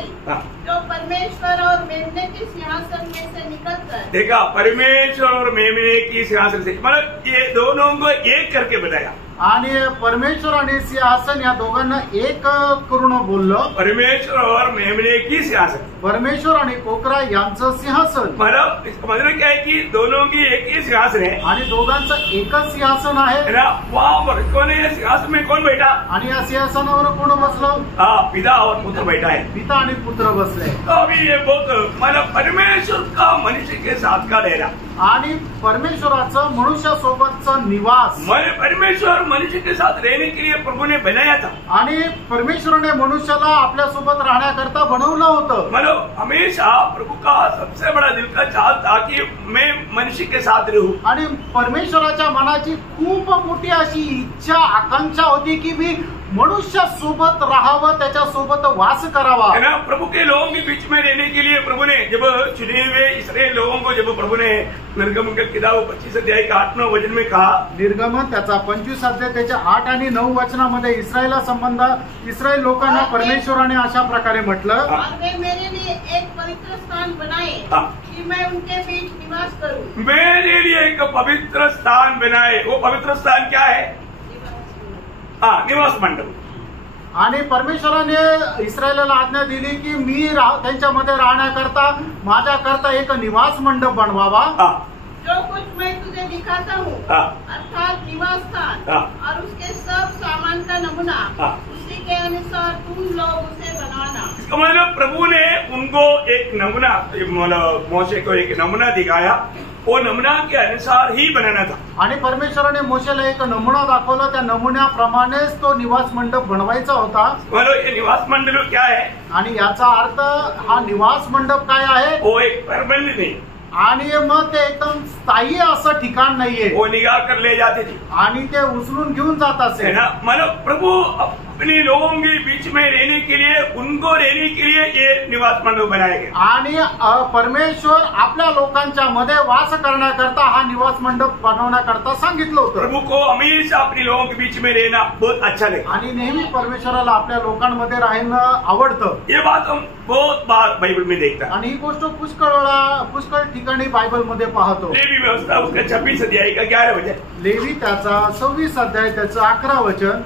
जो परमेश्वर और मेमने के सिंहासन में से निकलकर। देखा, परमेश्वर और मेमने की सिंहासन से, मतलब ये दोनों को एक करके बताया आणि परमेश्वर आणि सिंहासन या दोघांना एक करून बोललो। परमेश्वर और मेमने की सिंहासन, परमेश्वर आणि कोकरा यांचं सिंहासन, मतलब इसका मतलब क्या है कि दोनों की एक ही सिंहासन है आणि दोघांचं एकच सिंहासन आहे ना। वहाँ पर कौन है, सिंहासन में कौन बैठा आणि या सिंहासनावर कोण बसलं? पिता और पुत्र बैठा है। पिता आणि पुत्र बसले। तो अभी ये बहुत मतलब परमेश्वर का मनुष्य के साथ का डेरा आणि परमेश्वराचं मनुष्यासोबतचं निवास, परमेश्वर मनुष्य के साथ रहने के लिए प्रभु ने बनाया था आणि परमेश्वराने मनुष्याला आपल्यासोबत राहण्याकरता बनवलं होतं। मतलब हमेशा प्रभु का सबसे बड़ा दिल का चाहत था कि मैं मनुष्य के साथ रहूं, आणि परमेश्वराच्या मनाची खूप मोठी अशी इच्छा आकांक्षा होती की मी मनुष्यासोबत राहावं, त्याच्यासोबत वास करावा है ना। प्रभु के लोगों के बीच में रहने के लिए प्रभु ने जब चुने हुए इस्राएल लोगों को जब प्रभु ने निर्गमन का किताब 25 अध्याय का 8-9 वचन में कहा, निर्गमन त्याचा 25 अध्याय त्याच्या 8 आणि 9 वचनामध्ये इस्रायला संबंध इस्रायल लोकांना परमेश्वराने अशा प्रकारे म्हटलं, मेरे लिए एक पवित्र स्थान बनाए कि मैं उनके बीच निवास करूं। मेरे लिए एक पवित्र स्थान बनाए। वो पवित्र स्थान क्या है? निवास मंडप। आणि परमेश्वराने इस्रायलाला आज्ञा दिली की मी त्यांच्यामध्ये राहण्याकरता माझ्याकरता एक निवास मंडप बनवावा। जो कुछ मैं तुझे दिखाता हूँ अर्थात निवास स्थान और उसके सब सामान का नमूना उसी के अनुसार तुम लोग उसे बनाना। इसका मतलब प्रभु ने उनको एक नमूना, मतलब मोशे को एक नमूना दिखाया, वो नमूना के अनुसार ही बनाना था। आणि परमेश्वराने मोशेला एक नमुना दाखवला, त्या नमुन्याप्रमाणेच तो निवास मंडप बनवायचा होता। मतलब ये निवास मंडप क्या है आणि याचा अर्थ हा निवास मंडप काय आहे? वो एक परमानेंट नहीं, आणि मग ते एकदम स्थायी असं ठिकाण नाहीये, वो निगाह कर ले जाते थे आणि ते उचलून घेऊन जात असे ना। मतलब प्रभु अपने लोगों के बीच में रहने के लिए, उनको रहने के लिए ये निवास मंडप बनाया गया। आणि परमेश्वर आपल्या लोकांच्या मध्ये वास करण्याकरता हा निवास मंडप बनवण्याकरता सांगितलं होतं। प्रभु को हमेशा अपने लोगों के बीच में रहना बहुत अच्छा लगे आणि नेहमी परमेश्वराला आपल्या लोकांमध्ये राहणं आवडतं। ये बात हम बहुत बार बाइबल में देखता है आणि ही गोष्ट पुष्कळ ठिकाणी बायबल मध्ये पाहतो। लेवी व्यवस्था उसका 26 अध्याय का 11 वचन, लेवी त्याचा 26 अध्याय त्याचं 11 वचन,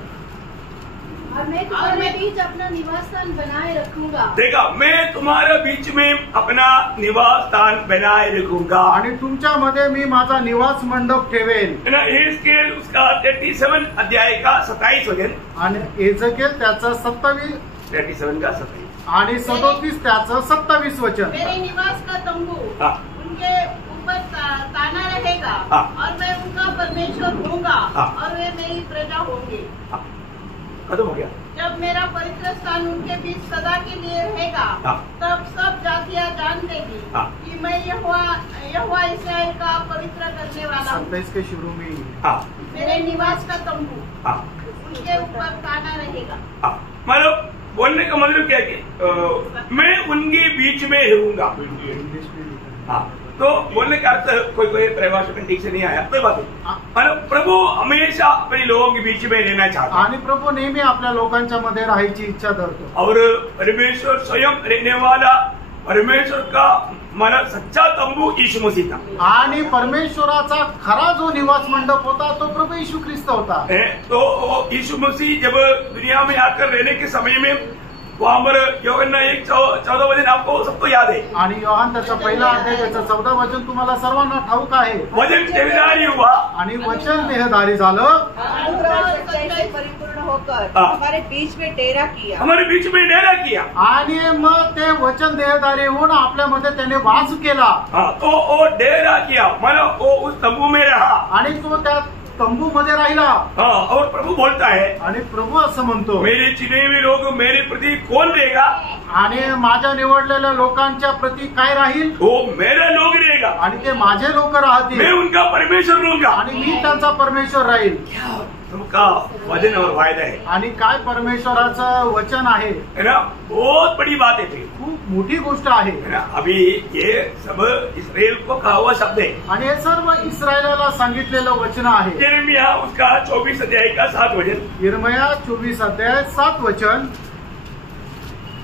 और मैं तुम्हारे बीच अपना निवास स्थान बनाए रखूंगा। देखा, मैं तुम्हारे बीच में अपना निवास स्थान बनाए रखूंगा आणि तुमच्यामध्ये मी माझा निवास मंडप ठेवेल। एहेजकेल उसका 37 अध्याय का 27 वचन, आणि एजकेल त्याचा 37 का 27 आणि 37 त्याचं 27 वचन। मेरे निवास का तंबू उनके ऊपर ताना रहेगा और मैं उनका परमेश्वर होऊंगा और वे मेरी प्रजा होंगे। खत्म हो गया। जब मेरा पवित्र स्थान उनके बीच सदा के लिए रहेगा तब सब जातियां जान लेगी कि मैं यहोवा इस्राएल का पवित्र करने वाला हूँ। 27 के शुरू में मेरे निवास का तंबू उनके ऊपर ताना रहेगा। मतलब बोलने का मतलब क्या कि मैं उनके बीच में रहूंगा। तो बोलने का अर्थ कोई परिभाषा में ठीक से नहीं आया, कोई बात नहीं। मतलब प्रभु हमेशा अपने लोगों के बीच में रहना चाहता है आणि प्रभु नेहमी आपल्या लोकांच्या मध्ये राहायची इच्छा धरतो। और परमेश्वर स्वयं रहने वाला परमेश्वर का मन सच्चा तंबू यीशु मसीह था। आणि परमेश्वराचा खरा जो निवास मंडप होता तो प्रभु यीशु ख्रिस्त होता। तो यीशु मसीह जब दुनिया में आकर रहने के समय में वहाँ पर यूहन्ना 1:14 वचन आपको सबको याद है। आणि योहान त्याचा पहिला अध्याय त्याचं 14 वचन तुम्हाला सर्वांना ठाऊक आहे। वचन देहधारी हुआ आणि वचन देहधारी झालं परिपूर्ण होकर हाँ। हमारे बीच में डेरा किया। हमारे बीच में डेरा किया। आणि मग ते वचन देहधारी होऊन आपल्यामध्ये त्याने वास केला हाँ, तो वो डेरा किया, मानो वो उस तंबू में रहा। आणि तो त्या तंबू मध्ये राहिला। हाँ, और प्रभु बोलता है, आणि प्रभू असं म्हणतो, मेरे चुने हुए लोग मेरे प्रति कौन रहेगा? आणि माझ्या निवडलेल्या लोकांच्या प्रती काय राहील? वो मेरे लोग रहेगा आणि ते माझे लोक राहतील मैं उनका परमेश्वर रहूंगा। आणि मी त्यांचा परमेश्वर राहील। तुमका वचन और वायदा है आणि काय परमेश्वराचं वचन आहे ना, बहुत बड़ी बात है फिर, खूप मोठी गोष्ट आहे। है ना। अभी ये सब इसराइल को कहा हुआ शब्द है। आणि हे सर्व इस्रायलाला सांगितलेलं वचन आहे। यिर्मयाह उसका 24 अध्याय का 7 वचन, यिर्मयाह 24 अध्याय 7 वचन,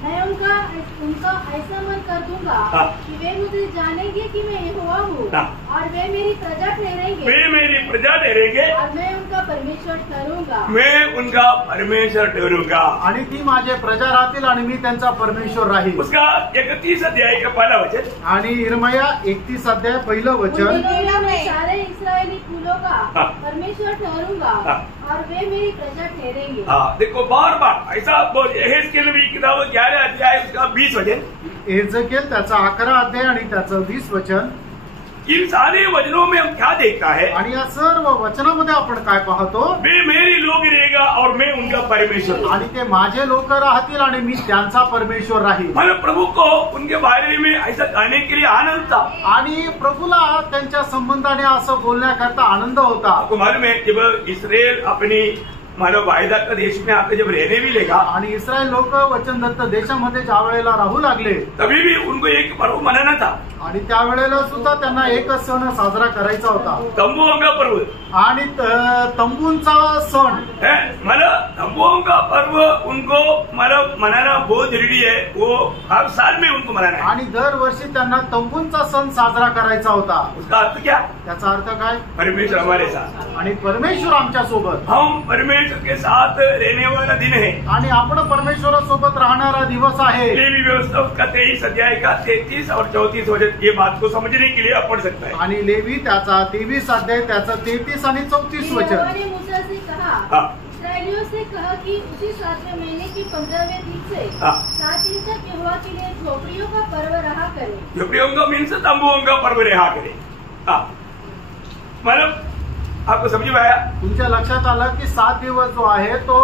मैं उनका ऐसा मन कर दूंगा हाँ। कि वे मुझे जानेंगे कि मैं यहोवा हूँ, हाँ। और वे मेरी प्रजा ठहरेंगे, वे मेरी प्रजा ठहरेंगे, और मैं उनका परमेश्वर ठहरूंगा। मैं उनका परमेश्वर ठहरूंगा। आणि ती माझे प्रजा राहतील आणि मी त्यांचा परमेश्वर राहील। उसका 31 अध्याय का पहला वचन, आणि यिर्मयाह 31 अध्याय पहिलं उन वचन, दिनों में मैं सारे इस्राएली कुलों का हाँ। परमेश्वर ठहरूंगा, हाँ। और वे मेरी प्रजा ठहरेंगे। हाँ, देखो बार बार ऐसा बोल, यहेजकेल नबी की किताब 11 अध्याय उसका 20 वचन, एहेजकेल त्याचा 11 अध्याय आणि त्याचं 20 वचन। इन सारे वचनों में हम क्या देखता है? आणि या सर्व वचनामध्ये आपण काय पाहतो? वे मेरे लोग रहेगा और मैं उनका परमेश्वर। आणि ते माझे लोक राहतील आणि मी त्यांचा परमेश्वर राहील। मतलब प्रभु को उनके बारे में ऐसा कहने के लिए आनंद था। आणि प्रभूला त्यांच्या संबंधाने असं बोलण्याकरता आनंद होता। आपको मालूम है जब इसराइल अपनी मानव वायदा का देश में आकर जब रहने भी लेगा, आणि इस्रायल लोक वचनदत्त देशामध्ये ज्या वेळेला राहू लागले तभी भी उनको एक पर्व मनाना था, आणि त्यावेळेला सुद्धा त्यांना एकच सण साजरा करायचा होता, तंबुओं का पर्व आणि तंबूंचा सण है। मतलब तंबुओं का पर्व उनको मतलब मनाना बहुत जरूरी है, वो हर साल में उनको मनाना है। आणि दरवर्षी त्यांना तंबूंचा सण साजरा करायचा होता। उसका अर्थ क्या? त्याचा अर्थ काय? परमेश्वर हमारे साथ, आणि परमेश्वर आमच्या सोबत, हम परमेश्वर के साथ रहने वाला दिन है। आणि आपण परमेश्वरासोबत राहणारा दिवस आहे। लेवी व्यवस्था उसका 23 अध्याय का 33 और 34 वचन, ये बात को समझने के लिए आप पढ़ सकता है। आणि लेवी त्याचा 23 अध्याय त्याचा 33 आणि 34 यहोवा वचन। ने मूसा से कहा, हाँ। इस्राएलियों से कहा कि उसी 7वें महीने के 15वें दिन से हाँ। 7 दिन तक यहोवा के लिए झोपड़ियों का पर्व रहा करे। झोपड़ियों का मीन्स तंबुओं का पर्व रहा करे। हाँ, मतलब आपको समझ में आया? तुमच्या लक्षात आलं की 7 दिवस जो आहे तो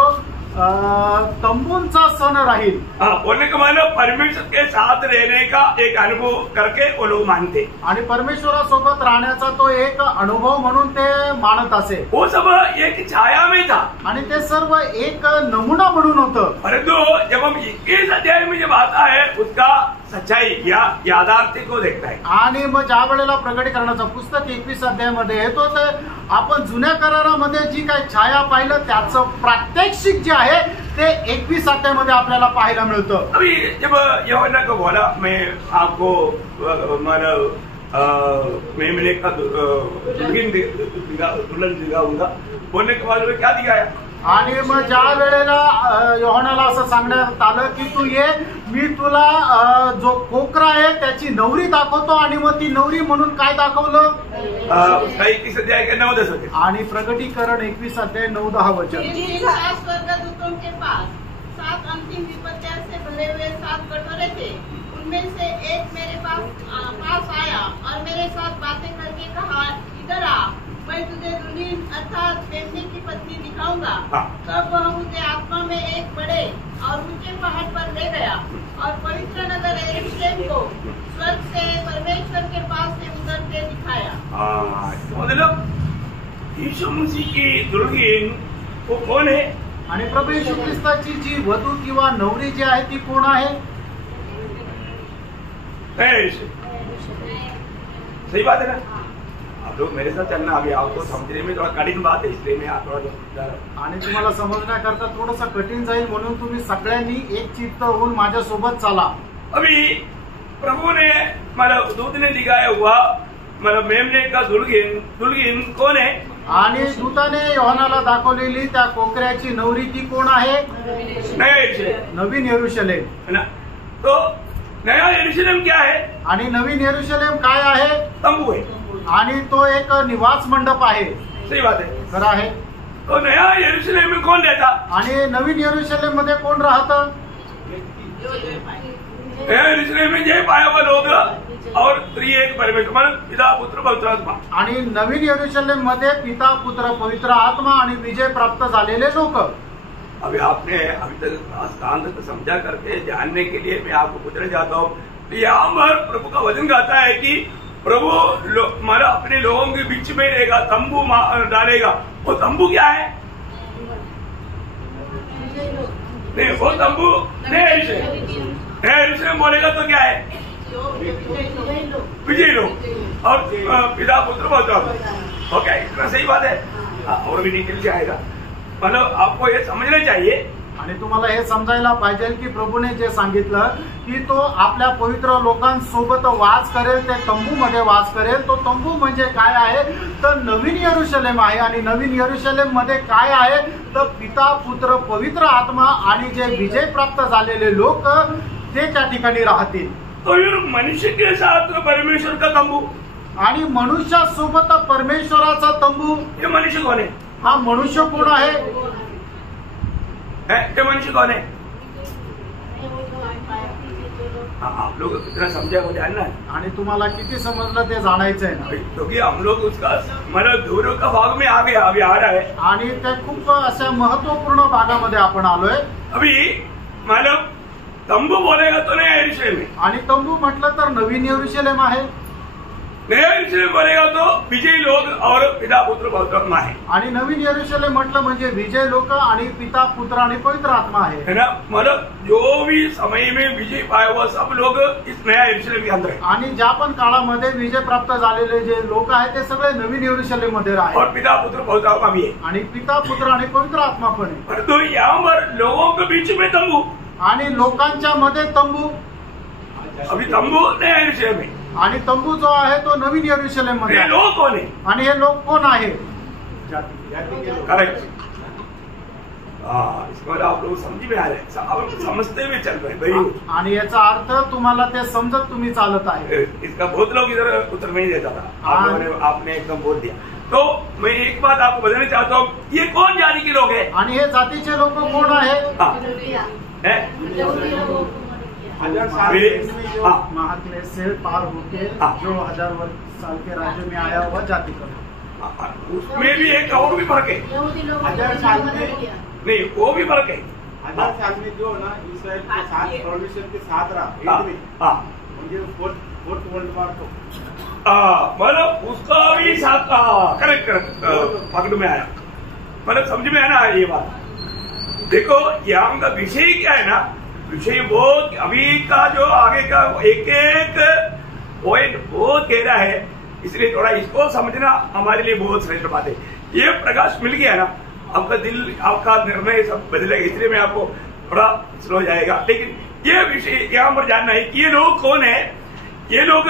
तंबूंचा सण राहील। हाँ, बोलने का मतलब परमेश्वर के साथ रहने का एक अनुभव करके वो लोग मानते, आणि परमेश्वरासोबत राहण्याचा तो एक अनुभव म्हणून ते मानत असे। वो सब एक छाया में था। आणि ते सर्व एक नमुना म्हणून होतं। परंतु जब हम 21 अध्याय में जब आता है उसका सच्चाई या यादार्थी को देखता है। आणि मग ज्या वेळेला प्रकटीकरणाचं पुस्तक 21 अध्यायामध्ये येतो तर आपण जुन्या करारामध्ये जी काही छाया पाहिलं त्याचं प्रात्यक्षिक जे आहे ते 21 अध्यायामध्ये आपल्याला पाहायला मिळतं। अभी जब यूहन्ना को बोला मैं आपको मतलब मेमने का दुल्हन दिखाऊंगा, बोलने के बाद क्या दिखाया? आणि मग ज्या वेळेला योहानाला असं सांगण्यात आलं की तू ये, मी तुला जो कोकरा आहे त्याची नवरी दाखवतो, आणि मग ती नवरी म्हणून काय दाखवलं? 21 अध्याय के 9-10 वचन। आणि प्रकटीकरण 21 अध्याय 9-10 वचन। जिन 7 स्वर्गदूतों के पास 7 अंतिम विपत्तियों से भरे हुए 7 कटोरे थे, उनमें से एक मेरे पास आया और मेरे साथ बातें करके कहा, इधर आ, मैं तुझे दुल्हन अर्थात मेमने की पत्नी दिखाऊंगा। हाँ। तब वह मुझे आत्मा में एक बड़े और ऊंचे पहाड़ पर ले गया और पवित्र नगर यरूशलेम को स्वर्ग से परमेश्वर के पास से उतरते दिखाया। मतलब यीशु मसीह की दुल्हन वो कौन है? आणि प्रभू येशू ख्रिस्ताची जी वधू किंवा नवरी जी आहे ती कोण आहे? सही बात है ना? आप लोग मेरे साथ चलना, अभी आपको समझने में थोड़ा कठिन बात है, इसलिए मैं आप थोड़ा आणि तुम्हाला समजण्याकरता थोडंसं कठीण जाईल म्हणून तुम्ही सगळ्यांनी एक चित्त होऊन माझ्यासोबत चाला। अभी प्रभु ने मतलब दूत ने दिखाया हुआ मतलब मेमने का दुल्हन कौन है? आणि दूताने योहानाला दाखवलेली त्या कोकऱ्याची नवरी ती कोण आहे? नवीन यरूशलेम है ना? तो नया यरूशलेम क्या है? आणि नवीन यरूशलेम काय आहे? तंबू है, आणि तो एक निवास मंडप आहे। सही बात है। खरं आहे। तो नया यरूशलेम में कौन रहता? आणि नवीन यरूशलेम मध्ये कोण राहतं? नया यरूशलेम में जय पाया हुआ लोग और त्रिएक परमेश्वर पिता पुत्र पवित्र आत्मा. आणि नवीन यरूशलेम मध्ये पिता पुत्र पवित्र आत्मा आणि विजय प्राप्त झालेले लोक. अभी आपने अभी तक स्थान तक समझा करके जानने के लिए मैं आपको पूछना चाहता हूँ. यहाँ पर प्रभु का वचन कहता है कि प्रभु हमारा अपने लोगों के बीच में रहेगा, तंबू डालेगा. वो तंबू क्या है? नहीं, वो तंबू नया यरूशलेम बोलेगा तो क्या है? विजयी लोग और पिता पुत्र पवित्र आत्मा. ओके, इतना सही बात है. और भी निकल जाएगा. मतलब आपको ये समझना चाहिए आणि तुम्हाला हे समजायला पाहिजे की प्रभूने जे सांगितलं की तो आपल्या पवित्र लोकांसोबत वास करेल, ते तंबू मध्ये वास करेल. तो तंबू म्हणजे काय आहे तर नवीन यरूशलेम आहे. आणि नवीन यरूशलेम मध्ये काय आहे तर पिता पुत्र पवित्र आत्मा आणि जे विजय प्राप्त झालेले लोक ते त्या ठिकाणी राहतील. तो मनुष्य के साथ परमेश्वर का तंबू आणि मनुष्यासोबत परमेश्वराचा तंबू. ये मनुष्य कोण आहे? हा मनुष्य कोण आहे? ये मनुष्य कौन है? आप लोग कितना समझा वो जानना है. आणि तुम्हाला किती समजलं ते जाणायचं आहे ना. क्योंकि हम लोग उसका मतलब दूर का भाग में आ गया, अभी आ रहा है. आणि त्या खूप अशा महत्वपूर्ण भागामध्ये आपण आलोय. अभी मतलब तंबू बोलेगा तो नया यरूशलेम है. आणि तंबू म्हटलं तर नवीन यरूशलेम आहे. नया यरूशलेम बोलेगा तो विजयी लोग और पिता पुत्र पवित्र आत्मा है. आणि नवीन यरूशलेम म्हटलं म्हणजे विजय लोक आणि पिता पुत्र आणि पवित्र आत्मा आहे. है ना. मतलब जो भी समय में विजय पाया हुआ सब लोग इस नया यरूशलेम के अंदर है. आणि ज्या पण काळामध्ये विजय प्राप्त झालेले जे लोक आहेत ते सगळे नवीन यरूशलेम मध्ये और आहेत. पिता पुत्र पवित्र आत्मा भी है. आणि पिता पुत्र आणि पवित्र आत्मा पण आहे. परंतु यहाँ पर लोगों के बीच में तंबू. आणि लोकांच्या मध्ये तंबू. अभी तंबू नया यरूशलेम है. आणि तंबू जो आहे तो नवीन यरूशलेम मध्ये ये आहे. लोग कौन है? आणि हे लोक कोण आहे? करेक्ट. इसको आप लोग समझ में आ रहे हैं, आप समझते हुए चल रहे भाई. आणि याचा अर्थ तुम्हाला ते समजत तुम्ही चालत आहे. इसका बहुत लोग इधर उत्तर नहीं देता था. आप लोगों ने आपने एकदम बोल दिया. तो मैं एक बात आपको बताना चाहता हूँ, ये कौन जाति के लोग हैं? आणि हे जातीचे लोक कोण आहेत? महाक्लेश से पार होके जो 1000 साल के राज्य में आया हुआ जाति का. उसमें भी एक और भी फर्क है. 1000 साल में नहीं, वो भी फर्क है. 1000 साल में जो ना इसराइल के साथ परमेश्वर के साथ रहा म्हणजे फोर्थ वर्ल्ड वॉर को मतलब उसका भी साथ. करेक्ट पकड़ में आया. मतलब समझ में आया ना ये बात. देखो यहाँ का विषय क्या है ना, विषय बहुत अभी का जो आगे का एक एक पॉइंट बहुत गहरा है. इसलिए थोड़ा इसको समझना हमारे लिए बहुत श्रेष्ठ बात है. ये प्रकाश मिल गया ना, आपका दिल आपका निर्णय सब बदलेगा. इसलिए मैं आपको थोड़ा स्लो जाएगा. लेकिन ये विषय यहाँ पर जानना है कि ये लोग कौन है. ये लोग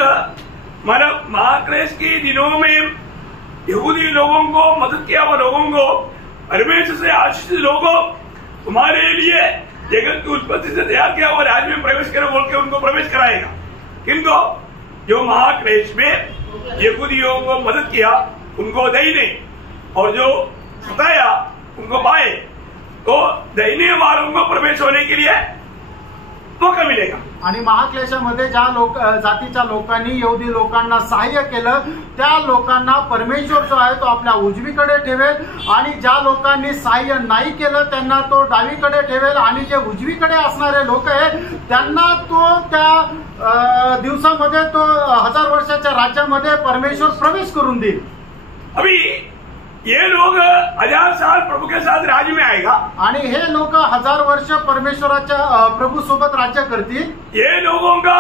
मतलब महाक्लेश के दिनों में यहूदी लोगों को मदद किया हुआ लोगों को परमेश्वर से आशीषित लोगों तुम्हारे लिए जगत की उत्पत्ति से तैयार किया हुआ राज्य में प्रवेश करो बोल के उनको प्रवेश कराएगा. किंतु जो महाक्लेश में यहूदियों को मदद किया उनको दहीने और जो सताया उनको पाए, तो दहीने वालों को प्रवेश होने के लिए मौका मिलेगा. आणि महाक्लेशामध्ये ज्या जातीच्या लोकांनी यहुदी लोकांना सहाय्य केलं त्या लोकांना परमेश्वर जो आहे तो आपल्या उजवीकडे ठेवेल. आणि ज्या लोकांनी सहाय्य नाही केलं त्यांना तो डावीकडे ठेवेल. आणि जे उजवीकडे असणारे लोक आहेत त्यांना तो त्या दिवसामध्ये तो 1000 वर्षाच्या राज्यामध्ये परमेश्वर प्रवेश करून देईल. अभी ये लोग 1000 साल प्रभु के साथ राज्य में आएगा. आणि हे लोक 1000 वर्ष परमेश्वराच्या प्रभू सोबत राज्य करतील. ये लोगों का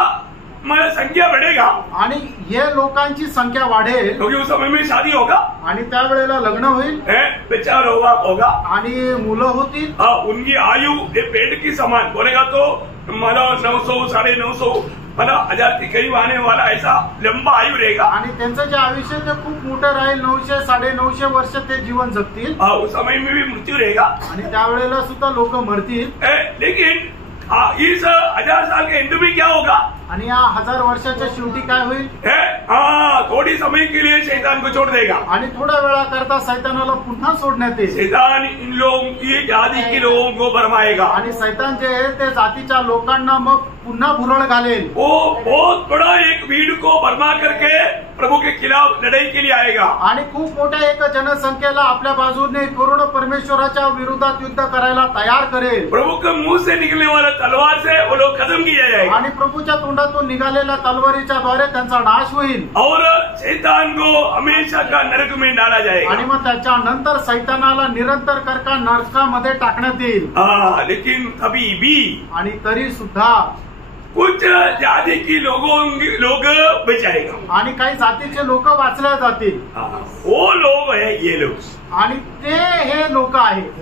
संख्या बढ़ेगा. आणि हे लोकांची संख्या वाढेल. क्योंकि उस समय में शादी होगा. आणि त्यावेळेला लग्न होईल. बच्चा होगा. आणि मुलं होतील. उनकी आयु पेड़ की समान बोलेगा तो मतलब 900 950 मतलब 1000 के करीब आने वाला ऐसा लंबा आयु रहेगा. आणि त्यांचं जे आयुष्य ते खूप मोठं राहील. 900 950 वर्ष ते जीवन जगतील. उस समय में भी मृत्यू रहेगा. आणि त्यावेळेला सुद्धा लोक मरतील. लेकिन इस 1000 साल के एंड में क्या होगा. आणि या 1000 वर्षाच्या शेवटी काय होईल? थोड़ी समय के लिए शैतान को छोड़ देगा आणि थोड्या वेळा करता सैतानाला पुन्हा सोडण्यात येईल. शैतान इन लोगों की जाति के लोगों को भरमाएगा आणि सैतान जे आहे ते जातीच्या लोकांना मग पुन्हा भुरळ घालेल. वो बहुत बड़ा एक भीड़ को भरमा करके प्रभु के खिलाफ लड़ाई के लिए आएगा आणि खूप मोठ्या एक जनसंख्येला आपल्या बाजूने करून परमेश्वराच्या विरोधात युद्ध करायला तयार करेल. प्रभु के मुंह से निकलने वाला तलवार से वो लोग खत्म किया जाएगा आणि प्रभूच्या तोंडातून निघालेल्या तलवारीच्या द्वारे त्यांचा नाश होईल. और शैतान को हमेशा का नरक में डाला जाएगा. आणि मग त्याच्यानंतर सैतानाला निरंतर करका नरकामध्ये टाकण्यात येईल. लेकिन अभी भी आणि तरी सुद्धा कुछ जाति की लोग बचाएगा आणि काही जातीचे लोक वाचल्या जातील. वो लोग है ये लोग आणि ते हे लोक आहेत.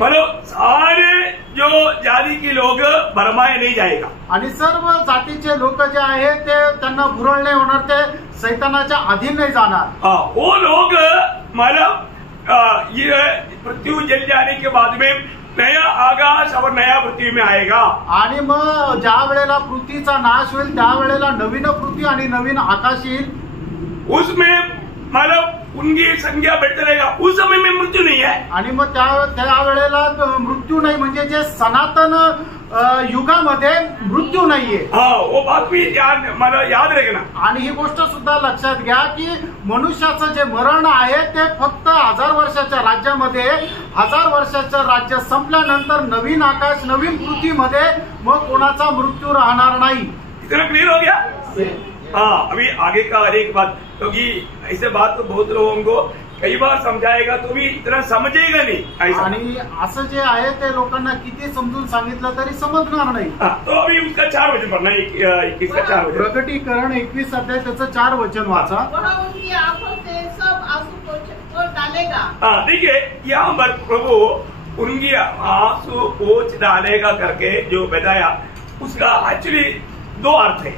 मतलब सारे जो जाति के लोग भरमाए नहीं जाएगा आणि सर्व जातीचे लोक जे आहेत ते त्यांना भुरळ नाही होणार, ते सैतानाच्या अधीन नाही जाणार. वो लोग मतलब ये पृथ्वी जल जाने के बाद में नया आकाश और नया पृथ्वी में आएगा. आणि मग ज्या वेळेला पृथ्वीचा नाश होईल त्यावेळेला नवीन पृथ्वी आणि नवीन आकाश येईल. उसमें मतलब उनकी संख्या बढ़ते रहेगा. उस समय में मृत्यू नहीं है. आणि मग त्या वेळेला मृत्यू नाही, म्हणजे जे सनातन युगामध्ये मृत्यू नाहीये. वो बात भी मला याद रखना. आणि ही गोष्ट सुद्धा लक्षात घ्या की मनुष्याचं जे मरण आहे ते फक्त 1000 वर्षाच्या राज्यामध्ये, 1000 वर्षाचं राज्य संपल्यानंतर नवीन आकाश नवीन पृथ्वीमध्ये मग कोणाचा मृत्यू राहणार नाही. इतना क्लियर हो गया? अभी आगे का हर एक बात, क्योंकि ऐसे बात तो बहुत लोगों को कई बार समजाएगा तो भी इतना समजेगा नहीं. आणि असं जे आहे ते लोकांना किती समजून सांगितलं तरी समजणार नाही. तो अभी उसका 4 वचन पढ़ना, 21 का 4 वचन. प्रकटीकरण 21 अध्याय त्याचं 4 वचन वाचा. वह उनकी आंखों से सब आंसू पोंछ डालेगा. देखिए यहाँ पर प्रभु उनकी आंसू पोंछ डालेगा करके जो बताया उसका एक्चुअली 2 अर्थ है.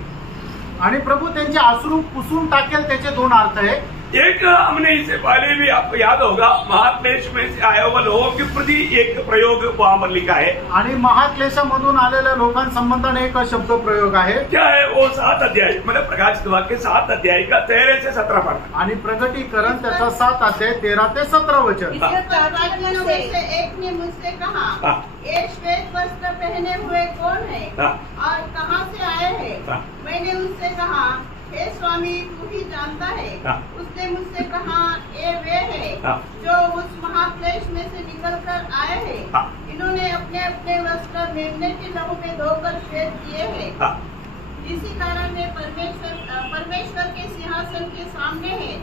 आणि प्रभू त्यांचे अश्रू पुसून टाकेल त्याचे 2 अर्थ आहे. एक हमने इससे पहले भी आपको याद होगा महाक्लेश में से आए हुए लोगों के प्रति एक प्रयोग वहाँ पर लिखा है. आणि महाक्लेशामधून आलेल्या लोकांसंबंधाने एक शब्द प्रयोग आहे. क्या है वो 7 अध्याय, मतलब प्रकाशित वाक्य 7 अध्याय का 13 से 17 पढ़ना. आणि प्रकटीकरण त्याचा 7 अध्याय 13 ते 17 वचन. एक ने मुझसे कहा, ये श्वेत वस्त्र पहने हुए कौन है और कहाँ से आए हैं? मैंने उससे कहा, हे स्वामी तू ही जानता है. उसने मुझसे कहा, ये वे है जो उस महाक्लेश में से निकलकर आए हैं. इन्होंने अपने अपने वस्त्र मेमने के लहू में धोकर श्वेत किए हैं. इसी कारण वे परमेश्वर के सिंहासन के सामने हैं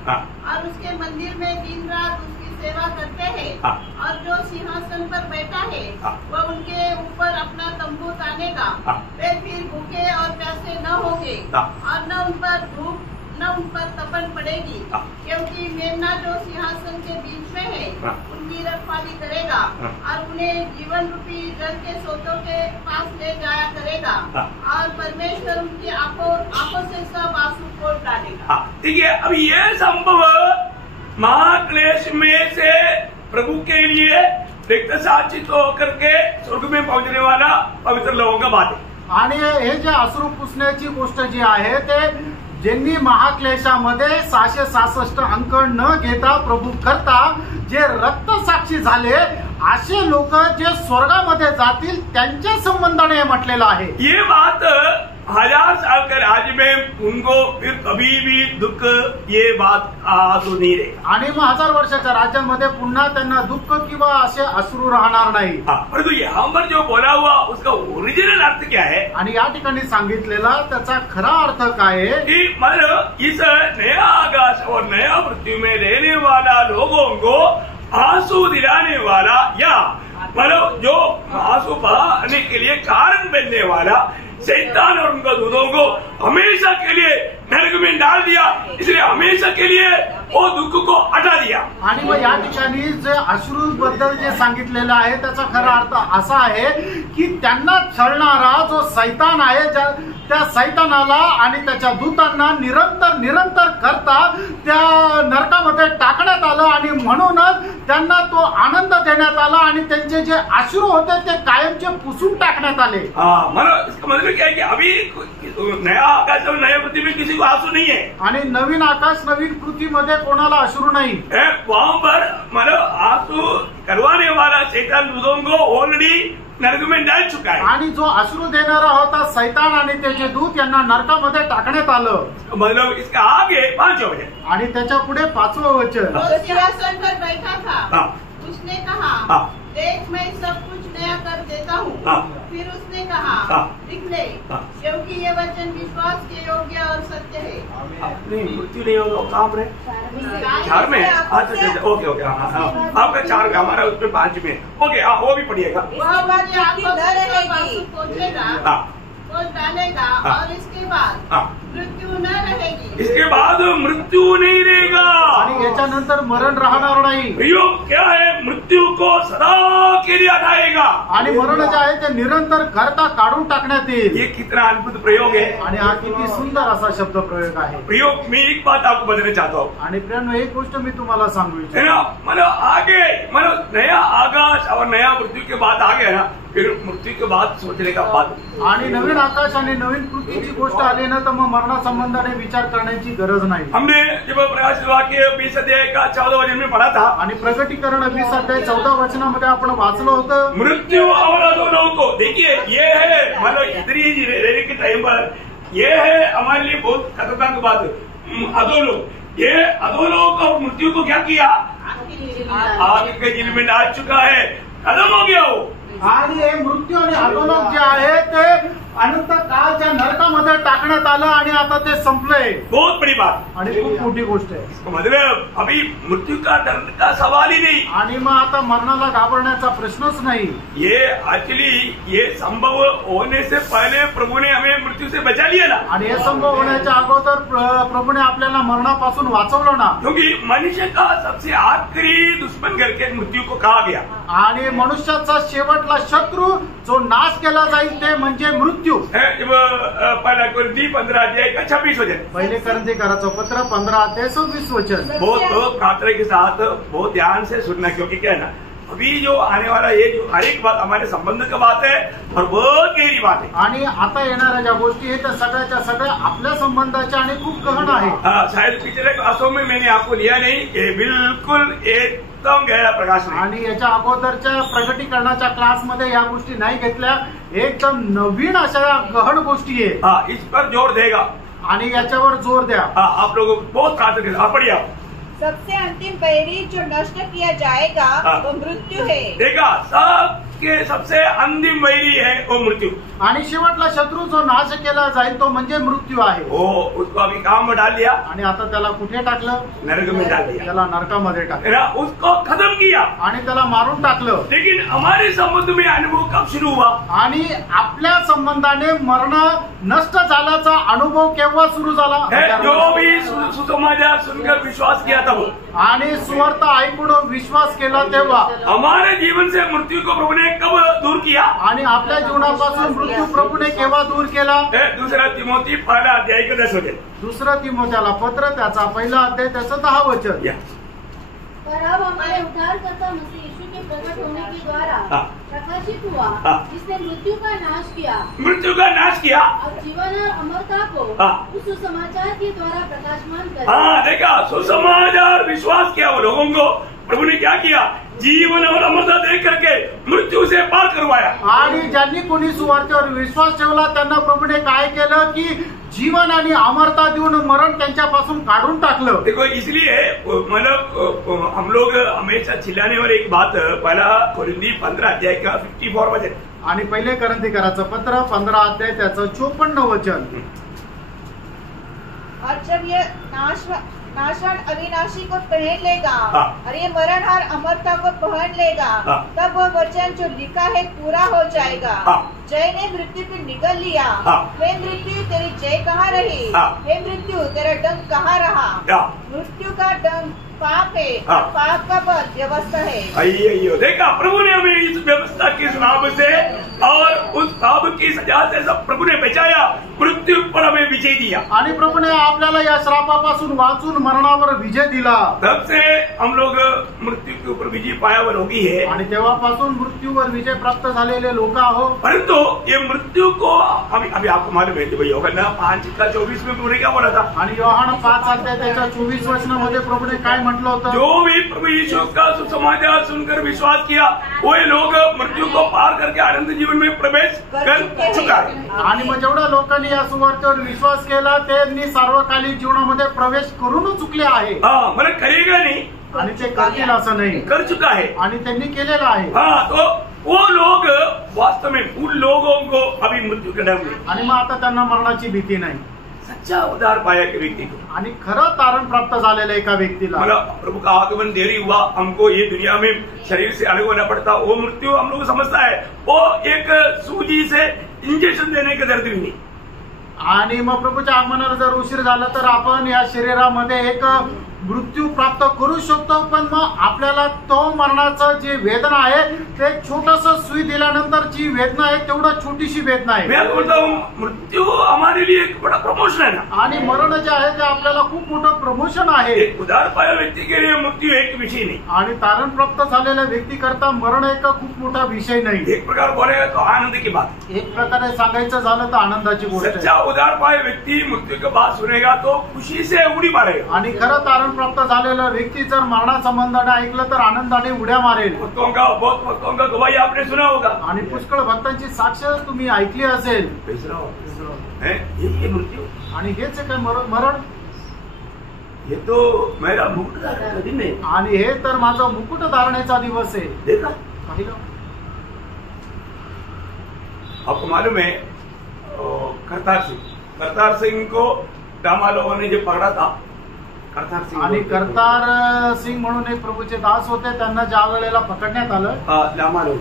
और उसके मंदिर में दिन रात उसकी सेवा करते हैं. और जो सिंहासन पर बैठा है वह उनके ऊपर अपना तंबू तानेगा. वे फिर भूखे और प्यासे न होंगे और न उन पर धूप न उन पर तपन पड़ेगी, क्योंकि मेमना जो सिंहासन के बीच में है उनकी रखवाली करेगा और उन्हें जीवन रूपी जल के सोतों के पास ले जाया करेगा. और परमेश्वर उनकी आंखों से सब आंसू पोंछ डालेगा. ठीक है. अब ये संभव महाक्लेश में से प्रभु के लिए रिक्त साक्षी तो होकर के स्वर्ग में पहुंचने वाला पवित्र लोगों का बात है. आणि हे जे अश्रू पुसण्याची गोष्ट जी आहे ते ज्यांनी महाक्लेशामध्ये 666 अंक न घेता प्रभू करता जे रक्तसाक्षी झाले असे लोक जे स्वर्गामध्ये जातील त्यांच्या संबंधाने म्हटलेलं आहे. ये बात 1000 साल के राज्य में उनको फिर कभी भी दुख ये बात तो नहीं रहेगा. आणि मग 1000 वर्षाच्या राज्यामध्ये पुन्हा त्यांना दुःख किंवा असे अश्रू राहणार नाही. परंतु यहाँ पर जो बोला हुआ उसका ओरिजिनल अर्थ क्या है? आणि या ठिकाणी सांगितलेला त्याचा खरा अर्थ काय आहे कि मतलब इस नया आकाश और नया पृथ्वी में रहने वाला लोगों को आंसू दिलाने वाला या मतलब जो आंसू बहाने के लिए कारण बनने वाला शैतान और उनका दूतों को हमेशा के लिए नरक में डाल दिया. इसलिए हमेशा के लिए वो दुःख को हटा दिया. आणि मग या ठिकाणी जे अश्रू बद्दल जे सांगितलेलं आहे त्याचा खरा अर्थ असा आहे की त्यांना छळणारा जो सैतान आहे त्या सैतानाला आणि त्याच्या दूतांना निरंतर करता त्या नरकामध्ये टाकण्यात आलं आणि म्हणूनच त्यांना तो आनंद देण्यात आला आणि त्यांचे जे अश्रू होते ते कायमचे पुसून टाकण्यात आले. इसका मतलब क्या है कि अभी नया आकाश और नया पृथ्वी में किसी को आंसू नहीं है आणि नवीन आकाश नवीन पृथ्वीमध्ये कोणाला अश्रू नाही. वहां पर मतलब आंसू करवाने वाला शैतान दूतों को ऑलरेडी नरक में डाल चुका है. आणि जो अश्रू देणारा होता सैतान आणि त्याचे दूत यांना नरकामध्ये टाकण्यात आलं. मतलब इसका आगे 5 वचन आणि त्याच्या पुढे 5वं वचन. वो सिंहासन पर बैठा था. उसने कहा, देख मैं सब कुछ नया कर देता हूँ. फिर उसने कहा, लिख ले, क्योंकि ये वचन विश्वास के योग्य और सत्य है. नहीं मृत्यु नहीं होगा कहाँ पर है? 4 में. अच्छा ओके आपका 4 में हमारा उसमें 5 में. ओके वो भी पढ़िएगा. पहुँचेगा खोज डालेगा और इसके बाद मृत्यु न रहेगी. इसके बाद मृत्यू नहीं रहेगा. आणि याच्यानंतर मरण राहणार नाही. योग क्या है? मृत्यू को सदा के लिए हटाएगा. आणि मरण जे आहे ते निरंतर करता काढून टाकण्यात येईल. ये कितना अद्भुत प्रयोग है. आणि हा किती सुंदर असा शब्द प्रयोग आहे. प्रयोग मी एक बात आपको बताना चाहता हूँ. आणि प्रियांनो एक गोष्ट मी तुम्हाला सांगू इच्छितो. मतलब आगे मतलब नया आकाश और नया मृत्यू के बाद आ गया ना फिर मृत्यू के बाद सोचने का बात. आणि नवीन आकाश आणि नवीन पृथ्वीची गोष्ट आली ना तर मग मरणा संबंधाने विचार करण्याची गरज नाही. हमने जब प्रकाश वाक्य 20 अध्याय का 14 वचन में पढ़ा था. आणि प्रकटीकरण 20 अध्याय 14 वचनामध्ये आपण वाचलं होतं. मृत्यू और अधोलोक को देखिए ये है मतलब इतनी रहने के टाइम पर ये है हमारे लिए बहुत खतरनाक बात. अधोलोक ये अधोलोक और मृत्यू को क्या किया? आग के जिल में डाल चुका है. खत्म हो गया वो. आणि हे मृत्यू आणि अधोलोक जे आहे ते अनंत काळच्या नरकामध्ये टाकण्यात आलं आणि आता ते संपलंय. बहुत बड़ी बात आणि खूप मोठी गोष्ट आहे. मतलब अभी मृत्यू का डर का सवाल ही नहीं. आणि मग आता मरणाला घाबरण्याचा प्रश्नच नाही. ये एक्चुअली ये संभव होने से पहले प्रभु ने हमें मृत्यू से बचा लिया ना. आणि हे संभव होण्याच्या अगोदर प्रभूने आपल्याला मरणापासून वाचवलं ना. क्योंकि मनुष्य का सबसे आखिरी दुश्मन करके मृत्यू को कहा गया. आणि मनुष्याचा शेवटला शत्रू जो नाश केला जाईल ते म्हणजे मृत्यू. पहिला कोरिन्थी 15 अध्याय का 26 वचन. पहिले कोरिन्थीकराचं पत्र 15 अध्याय 26 वचन. बहुत प्रार्थना के साथ बहुत ध्यान से सुनना क्योंकि क्या है ना अभी जो आने वाला ये जो हर एक बात हमारे संबंध का बात है और बहुत गहरी बात है. आणि आता येणाऱ्या ज्या गोष्टी आहेत त्या सगळ्याच्या सगळ्या आपल्या संबंधाच्या आणि खूप गहन आहे. शायद पिछले क्लासों में मैंने आपको लिया नहीं. ये बिल्कुल एकदम गहरा प्रकाश नाही. आणि याच्या अगोदरच्या प्रगटीकरणाच्या क्लासमध्ये या गोष्टी नाही घेतल्या. एकदम नवीन अशा गहन गोष्टी आहे. इस पर जोर देगा आणि याच्यावर जोर द्या. आप लोग बहुत प्रार्थना पढ़िए. सबसे अंतिम बैरी जो नष्ट किया जाएगा वो मृत्यू है. देखा सबके सबसे अंतिम बैरी है वो मृत्यू. आणि शेवटला शत्रू जो नाश केला जाईल तो म्हणजे मृत्यू आहे. वो उसको अभी काम में डाल दिया. आणि आता त्याला कुठे टाकलं? नरक में डाल दिया. त्याला नरकामध्ये टाकलं. उसको खत्म किया आणि त्याला मारून टाकलं. लेकिन हमारे संबंध में अनुभव कब शुरू हुआ? आणि आपल्या संबंधाने मरण नष्ट झाल्याचा अनुभव केव्हा सुरू झाला? जो भी सुसमाचार सुनकर विश्वास किया तब. आणि सुवार्थ ऐकून विश्वास केला तेव्हा. हमारे जीवन से मृत्यू को प्रभु ने कब दूर किया? आणि आपल्या जीवनापासून मृत्यू प्रभूने केव्हा दूर केला? दूसरा तिमोथी 1 अध्याय का 10 वचन. दुसरा तिमोथ्याला पत्र त्याचा 1 अध्याय त्याचं 10 वचन. पर अब हमारे उद्धारकर्ता मसीह यीशु के प्रकट होने के द्वारा प्रकाशित हुआ, जिसने मृत्यु का नाश किया और जीवन और अमरता को उस सुसमाचार के द्वारा प्रकाशमान कर. देखा सुसमाचार विश्वास किया वो लोगों को प्रभु ने क्या किया? जीवन और अमरता दे करके मृत्यू से पार करवाया. आणि ज्यांनी कोणी सुवार्थेवर विश्वास ठेवला त्यांना प्रभूने काय केलं की जीवन आणि अमरता देऊन मरण त्यांच्यापासून काढून टाकलं. देखो इसलिए मतलब हम लोग हमेशा चिल्लाने वाली एक बात पहला कोरिन्थी 15 अध्याय का 54 वचन. आणि पहिले कोरिन्थीकराचं पत्र 15 अध्याय त्याचं 54 वचन. और जब ये नाशवान अविनाशी को पहन लेगा और ये मरणहार अमरता को पहन लेगा तब वह वचन जो लिखा है पूरा हो जाएगा. जय ने मृत्यु को निगल लिया. हे मृत्यु तेरी जय कहाँ रही? हे मृत्यु तेरा डंक कहाँ रहा? मृत्यु का डंक पाप है और पाप का पद व्यवस्था है. अयो देखा प्रभु ने हमें इस व्यवस्था के लाभ से और उस पाप की सजा से सब प्रभु ने बचाया. मृत्यु पर हमें विजय दिया। आणि प्रभूने आपल्याला या श्रापापासून वाचून मरणावर विजय दिला। तब से हम लोग मृत्यु के ऊपर विजय पाया होगी है, आणि तेव्हापासून मृत्यूवर विजय प्राप्त झालेले लोक आहो। परंतु ये मृत्यू को अभी आपको मालूम है भाई योग 5:24 में प्रभु ने क्या बोला था? आणि योहान 5:24 वचनामध्ये प्रभूने काय म्हटलं होतं? जो भी प्रभु यीशु का सुसमाचार सुनकर विश्वास किया वो लोग मृत्यू को पार करके आनंद जीवन में प्रवेश कर चुका है। आणि मग जेवढ्या लोकांनी या सुवार्तेवर विश्वास केला त्यांनी सार्वकालिक जीवनामध्ये प्रवेश करूनच चुकले आहे। मला करेगा नहीं आणि ते करतील असं नाही, कर चुका है आणि त्यांनी केलेलं आहे। तो वो लोग वास्तव में उन लोगों को अभी मृत्यू के डर में, आणि मग आता त्यांना मरणाची भीती नाही। सच्चा उद्धार पाया के व्यक्ति को, आणि खरं तारण प्राप्त झालेल्या एका व्यक्तीला, मतलब प्रभु का आगमन देरी हुआ, हमको ये दुनिया में शरीर से अलग होना पड़ता, वो मृत्यु हम लोग समझता है वो एक सूजी से इंजेक्शन देने के दर्द भी नहीं। आणि मग प्रभूच्या आगमनाला जर उशीर झाला तर आपण या शरीरामध्ये एक मृत्यू प्राप्त करू शकतो, पण मग आपल्याला तो मरणाचं जे वेदना आहे ते छोटस सुई दिल्यानंतरची वेदना आहे तेवढं छोटीशी वेदना आहे। मैं बोलता हूँ मृत्यू हमारे लिए एक बड़ा प्रमोशन है ना, आणि मरण जे आहे ते आपल्याला खूप मोठं प्रमोशन आहे। एक उद्धार पाया व्यक्ति के लिए मृत्यू एक विषय नहीं, आणि तारण प्राप्त झालेल्या व्यक्ती करता मरण एक खूप मोठा विषय नाही। एक प्रकार बोलेगा तो आनंद की बात, एक प्रकारे सांगायचं झालं तर आनंदाची गोष्ट आहे। सच्चा उद्धार पाया व्यक्ति मृत्यू के बाद सुनेगा तो खुशी से उड़ी मारेगा, आणि खरं तारण प्राप्त झालेला व्यक्ती जर मरणासंबंधाने ऐकलं तर आनंदाने उड्या मारेल। बहुत भक्तों का गवाही आपने सुना होगा, आणि पुष्कळ भक्तांची साक्ष तुम्ही ऐकली असेल। ये मृत्यू आणि हेच काय मरण, ये तो मेरा मुकुट का दिन है, आणि हे तर माझा मुकुट धारणेचा दिवस आहे। देखा पाहिलं? आपको मालूम है करतार सिंह को डामा लोगों ने जो पकड़ा था, करतार सिंह आणि करतार सिंग म्हणून एक प्रभूचे दास होते, त्यांना ज्या वेळेला पकडण्यात आलं, लामा लोग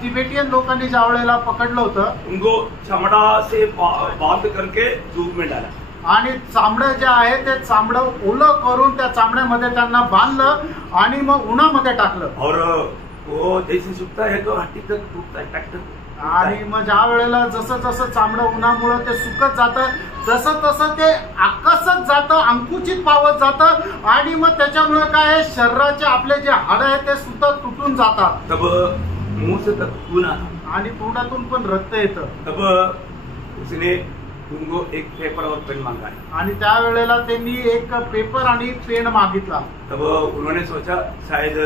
तिबेटियन लोकांनी ज्या वेळेला पकडलं होतं, उनको चमड़ा से बांध करके धूप में डाला, आणि चामडं जे आहे ते चामडं ओलं करून त्या चामड्यामध्ये त्यांना बांधलं आणि मग उन्हामध्ये टाकलं। और वो जैसे सुकता है तो हट्टी तक टूटता है, टक टक। आणि मग ज्या वेळेला जसं जसं चामडं उन्हामुळे ते सुकत जातं तसं तसं ते आकसत जातं, अंकुचित पावत जातं, आणि मग त्याच्यामुळे काय शरीराचे आपले जे हाड आहेत ते सुद्धा तुटून जातात। तब मुंह से तक खून आता, आणि तोंडातून पण रक्त येतं। तब उसने उनको एक पेपर और पेन मांगा है, आणि त्यावेळेला त्यांनी एक पेपर आणि पेन मागितला। तब उन्होंने सोचा शायद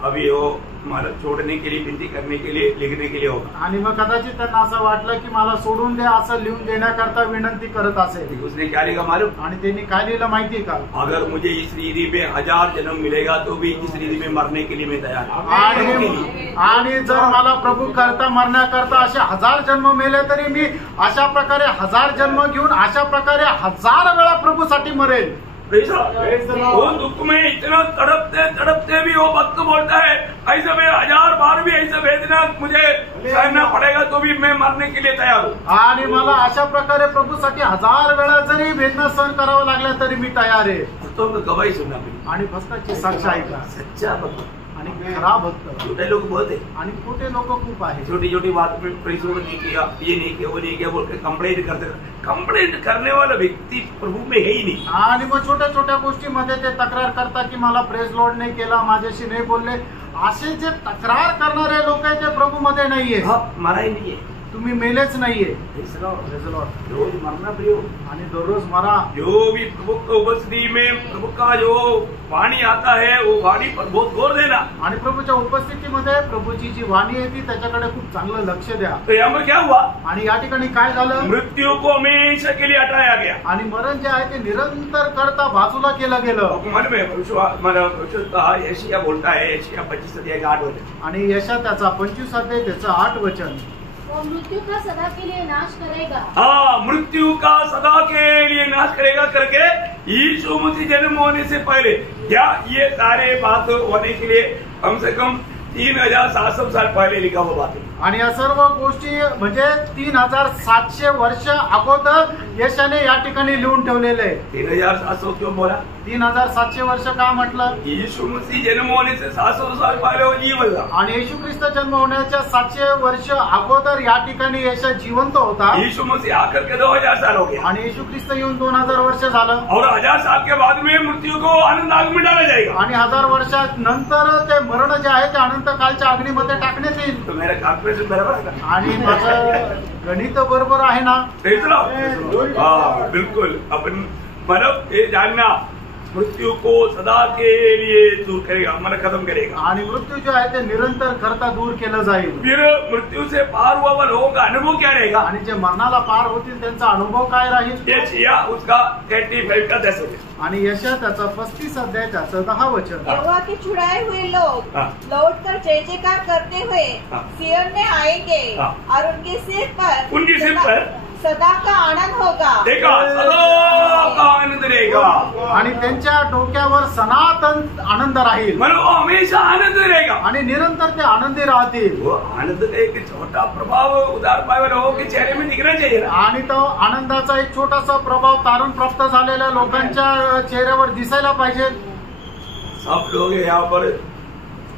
अभी वो मला छोड़ने के लिए, विनती करने के लिए, लिखने के लिए होगा। आणि मग कदाचित त्यांना असं वाटलं की मला सोडून द्या असं लिहून देण्याकरता विनंती करत असेल। उसने क्या लिखा मालूम? आणि त्यांनी काय लिहिलं माहितीये का? अगर मुझे इस रीति में 1000 जन्म मिलेगा तो भी इस रीति में मरने के लिए मैं तैयार हूँ। आणि जर मला प्रभू करता मरण्याकरता असे 1000 जन्म मिले तरी मी अशा प्रकारे 1000 जन्म घेऊन अशा प्रकारे 1000 वेळा प्रभूसाठी मरेल। वो दुख में इतना तड़पते भी वो भक्त बोलता है ऐसे में 1000 बार भी ऐसे वेदना मुझे सहना पड़ेगा तो भी मैं मरने के लिए तैयार हूँ। आणि मला अशा प्रकारे प्रभूसाठी 1000 वेळा जरी वेदना सहन करावं लागल्या तरी मी तयार आहे। तो गवाही सुनना आणि भक्ताची साक्ष ऐका। सच्चा भक्त आणि खरा भक्त, छोटे लोग बहुत है आणि खोटे लोक खूप आहे। छोटी छोटी बात में प्रेसर नहीं किया, ये नहीं किया, वो नहीं किया बोल के कंप्लेंट करते, कंप्लेंट करने वाला व्यक्ति प्रभु में है ही नहीं। आणि मग छोट्या छोट्या गोष्टीमध्ये ते तक्रार करतात की मला प्रेज लॉर्ड नाही केला, माझ्याशी नाही बोलले, असे जे तक्रार करणारे लोक आहेत ते प्रभू मध्ये नाहीये। मरा ही नहीं है, तुम्ही मेलेच नाहीये। रोज मरना प्रियो, आणि दररोज मरा। जो भी प्रभु की उपस्थिति में प्रभु का जो वाणी आता है वो वाणी पर बहुत गौर देना। आणि प्रभूच्या उपस्थितीमध्ये प्रभूची जी वाणी आहे ती त्याच्याकडे खूप चांगलं लक्ष द्या। तो यहाँ पर क्या हुआ? आणि या ठिकाणी काय झालं? मृत्यू को हमेशा के लिए हटाया गया, आणि मरण जे आहे ते निरंतर करता बाजूला केलं गेलं। मन में यशिया बोलता है, यशिया 25:8 वचन, आणि यशा त्याचा 25 अध्याय त्याचं 8 वचन, वो मृत्यु का सदा के लिए नाश करेगा। हाँ, मृत्यु का सदा के लिए नाश करेगा करके यीशु मसीह जन्म होने से पहले क्या ये सारे बात होने के लिए कम से कम 3700 साल पहले लिखा हुआ बात है। आणि या सर्व गोष्टी म्हणजे 3700 वर्ष अगोदर यशाने या ठिकाणी लिहून ठेवलेले आहे. 3700 क्यों बोला? 3700 वर्ष का म्हटलं? यीशु मसीह जन्म होने से 700 साल पहले वो जीवन था. आणि येशू ख्रिस्त जन्म होण्याच्या 700 वर्ष अगोदर या ठिकाणी येशू जिवंत होता. यीशु मसीह आकर के 2000 साल हो गया. आणि येशू ख्रिस्त येऊन 2000 वर्ष झालं. और 1000 साल के बाद में मृत्यु को अनंत आग में डाला जाएगा. आणि 1000 वर्षात नंतर ते मरण जे आहे ते अनंत कालच्या अग्नीमध्ये टाकण्यात येईल. तो मेरा कॅल्क्युलेशन बरोबर आहे का? आणि माझं गणित बरोबर आहे ना? बिल्कुल. अपन मतलब ये जानना मृत्यु को सदा के लिए दूर करेगा, मन खत्म करेगा. आणि मृत्यू जो आहे ते निरंतर करता दूर केलं जाईल. फिर मृत्यु से पार हुआ हुआ लोगों का अनुभव क्या रहेगा? आणि जे मरणाला पार होतील त्यांचा अनुभव काय राहील? यशाया उसका 35 का 10 आणि यशा त्याचा 35 अध्यायाचा 10 वचन. यहोवा के छुड़ाए हुए लोग लौटकर जय जयकार करते हुए सिय्योन में आएंगे और उनके सिर पर सदा का आनंद होगा. देखा, सदा का आनंद रहेगा. आणि त्यांच्या डोक्यावर सनातन आनंद राहील. मतलब वो हमेशा आनंद रहेगा. आणि निरंतर ते आनंदी राहतील. वो आनंद का एक छोटा प्रभाव उदार पाए लोगों के चेहरे में दिखना चाहिए. आणि तो आनंदाचा एक छोटासा प्रभाव तारण प्राप्त झालेल्या लोकांच्या चेहऱ्यावर दिसायला पाहिजे. सब लोग यहाँ पर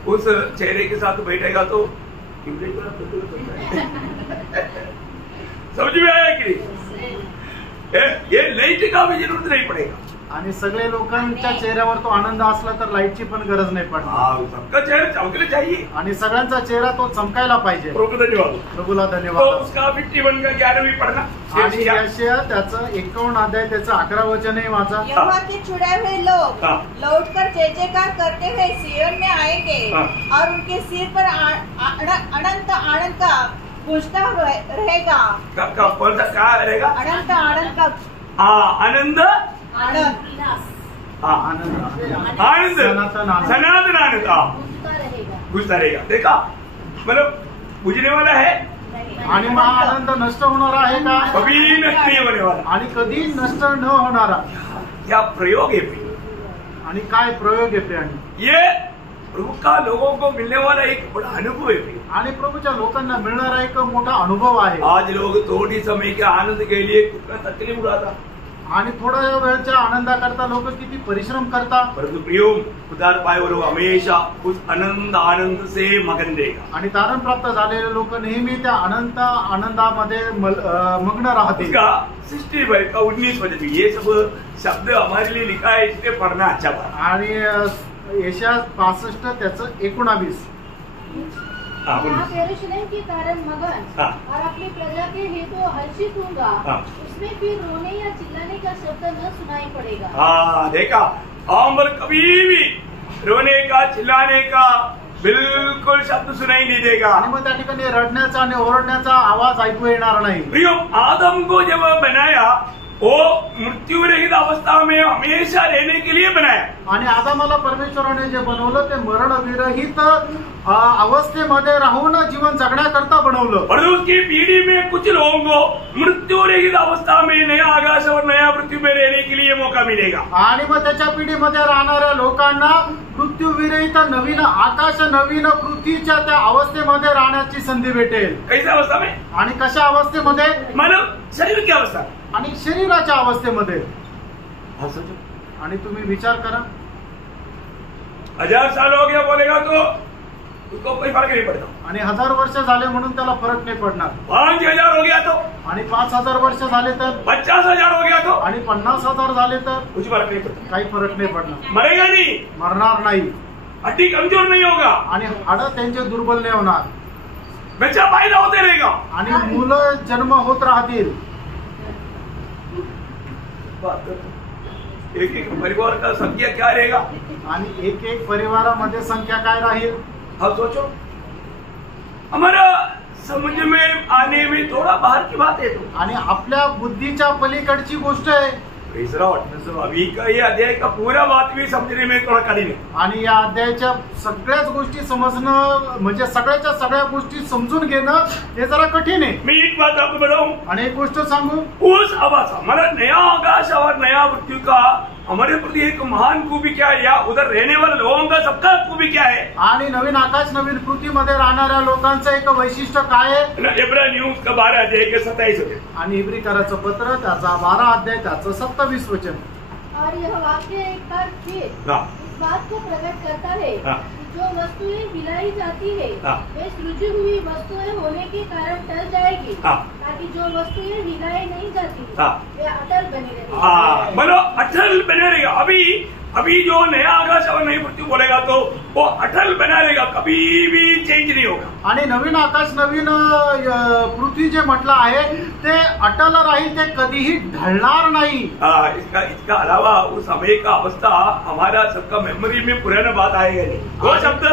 उस चेहरे के साथ बैठेगा तो समझ में आया कि नहीं? ये लाइट का भी जरूरत नहीं पड़ेगा. आणि सगळे लोकांच्या चेहऱ्यावर तो आनंद असला तर लाईटची पण गरज नाही पडणार. सबका चेहरा चमकना चाहिए. आणि सगळ्यांचा चेहरा तो चमकायला पाहिजे. धन्यवाद. प्रभूला धन्यवाद. तो उसका 51 का 11वीं पढ़ना. आणि यशाया त्याचं 51 अध्याय त्याचं 11 वचन आहे माझा. यहोवा के छुड़ाए हुए लोग लौटकर जय जयकार करते हुए सिय्योन में आएंगे और उनके सिर पर अनंत आनंद का गूंजता रहेगा. कौन सा क्या रहेगा? अनंत आनंद का आनंद आनंद सनातन आनंद गुजता रहेगा. देखा, मतलब बुझने वाला है. आणि मग आनंद नष्ट होणार आहे का? कभी नष्ट नहीं होने वाला. आणि कधी नष्ट न होणारा. क्या प्रयोग है? आणि काय प्रयोग आहे? आणि ये प्रभु का लोगों को मिलने वाला एक बड़ा अनुभव है. आणि प्रभूच्या लोकांना मिळणारा एक मोठा अनुभव आहे. आज लोग थोड़ी समय के आनंद के लिए कितना तकलीफ उठाता. आणि थोड्या वेळच्या आनंदाकरता लोक किती परिश्रम करतात. परंतु प्रियो उदार पाए वो हमेशा उस आनंद से मगन रहेगा. आणि तारण प्राप्त झालेले लोक नेहमी त्या आनंदामध्ये मग्न राहतील. 65 का 19 वचन ये सब शब्द हमारे लिए लिखा है, इसलिए पढ़ना अच्छा बात. आणि यशाया 65 त्याचं 19. आप यरूशलेम के कारण मगन और अपनी प्रजा के हेतु हर्षित होगा. उसमें फिर रोने या चिल्लाने का शब्द न सुनाई पड़ेगा. देखा, हम पर कभी भी रोने का चिल्लाने का बिल्कुल शब्द सुनाई नहीं देगा. आणि मग त्या ठिकाणी रडण्याचा आणि ओरडण्याचा आवाज ऐकू येणार नाही. प्रियो, आदम को जब बनाया वो मृत्यु रहित अवस्था में हमेशा रहने के लिए बनाया. आणि आदामाला परमेश्वराने जे बनवलं ते मरण विरहित अवस्थेमध्ये राहून जीवन जगण्याकरता बनवलं. और उसकी पीढ़ी में कुछ लोगों को मृत्यु रहित अवस्था में नया आकाश और नया पृथ्वी में रहने के लिए मौका मिलेगा. आणि मग त्याच्या पिढीमध्ये राहणाऱ्या लोकांना मृत्यू विरहित नवीन आकाश नवीन पृथ्वीच्या त्या अवस्थेमध्ये राहण्याची संधी भेटेल. कैसा अवस्था में? आणि कशा अवस्थेमध्ये? मानव शरीर की अवस्था आणि शरीराच्या अवस्थेमध्ये. आणि तुम्ही विचार करा, 1000 साल हो गया बोलेगा तो उसको कोई फर्क नहीं पड़ता. आणि 1000 वर्ष झाले म्हणून त्याला फरक नाही पडणार. 5000 हो गया तो. आणि 5000 वर्ष झाले तर. 50000 हो गया तो. आणि 50000 झाले तर कुछ फर्क नहीं पड़ता. काही फरक नाही पडणार. मरेगा नहीं, मरणार नाही. हड्डी कमजोर नहीं होगा. आणि हाडं त्यांचे दुर्बल नाही होणार. बच्चा पैदा होते रहेगा. आणि मुलं जन्म होत राहतील. एक एक परिवार का संख्या क्या रहेगा? आणि एक एक परिवारामध्ये संख्या काय राहील? अब सोचो, हमारा समझ में आने में थोड़ा बाहर की बात है तो. आणि आपल्या बुद्धीच्या पलीकडची गोष्ट आहे. अभी का ये अध्याय का पूरा बात भी समझने में थोड़ा कठिन है. आणि या अध्यायाच्या सगळ्याच गोष्टी समजणं म्हणजे सगळ्याच्या सगळ्या गोष्टी समजून घेणं हे जरा कठीण आहे. मी एक बात आपको बताऊं. आणि एक गोष्ट सांगू. उस आवाज हमारा नया आकाश और नया पृथ्वी का हमारे प्रति एक महान खूबी क्या है, या उधर रहने वाले लोगों का सबका खूबी क्या है, आणि नवीन आकाश नवीन पृथ्वीमध्ये राहणाऱ्या लोकांचं एक वैशिष्ट्य काय आहे. इब्रानी न्यूज का 12 अध्याय के 27 होते. आणि इब्रीकराचं पत्र त्याचा 12 अध्याय त्याचं 27 वचन. और यह वाक्य एक बार फिर इस बात को प्रकट करता है कि जो वस्तुएं हिलाई जाती है वे सृजी हुई वस्तुएं होने के कारण टल जाएगी, ताकि जो वस्तुएं हिलाई नहीं जाती वे अटल बनी रहेगी. बोलो अटल बने रहेगा. अभी जो नया आकाश और नई पृथ्वी बोलेगा तो वो अटल बना रहेगा, कभी भी चेंज नहीं होगा. आणि नवीन आकाश नवीन पृथ्वी जे म्हटलं आहे ते अटल राहील, ते कधीही ढळणार नाही. इसका अलावा उस समय का अवस्था हमारा सबका मेमोरी में पुराना बात आएगा नहीं. वो शब्द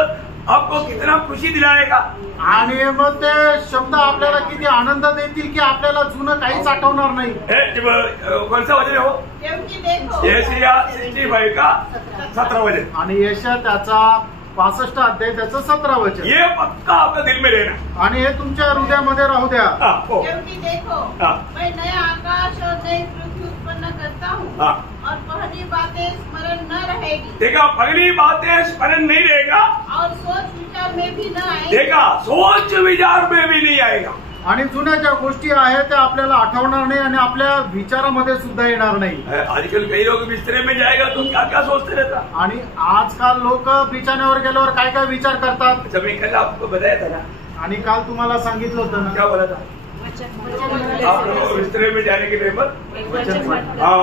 आपको कितना खुशी दिलाएगा. आणि मग ते शब्द आपल्याला किती आनंद देतील की आपल्याला जुनं काहीच आठवणार नाही. कोणता वचन हो, क्योंकि देखो यशाया 65 का 17 वचन. आणि यशा त्याचा 65 अध्याय त्याचं 17 वचन. ये पक्का आपका दिल में रहना. आणि हे तुमच्या हृदयामध्ये राहू द्या. क्योंकि देखो मैं नया आकाश और नई पृथ्वी उत्पन्न करता हूँ और पहली बातें स्मरण न रहेगी. देखा, पहली बातें स्मरण नहीं रहेगा और सोच विचार में भी न आएगी. देखा, सोच विचार में भी नहीं आएगा. आणि जुन्या ज्या गोष्टी आहेत त्या आपल्याला आठवणार नाही आणि आपल्या विचारामध्ये सुद्धा येणार नाही. आजकल कई लोग बिस्तरे में जाएगा तो क्या क्या सोचते रहता. आणि आजकाल लोक बिछाण्यावर गेल्यावर काय काय विचार करतात. जब मैं कल आपको बताया था ना, आणि काल तुम्हाला सांगितलं होतं ना, क्या बोला था आप लोग बिस्तरे में जाने के टाइम पर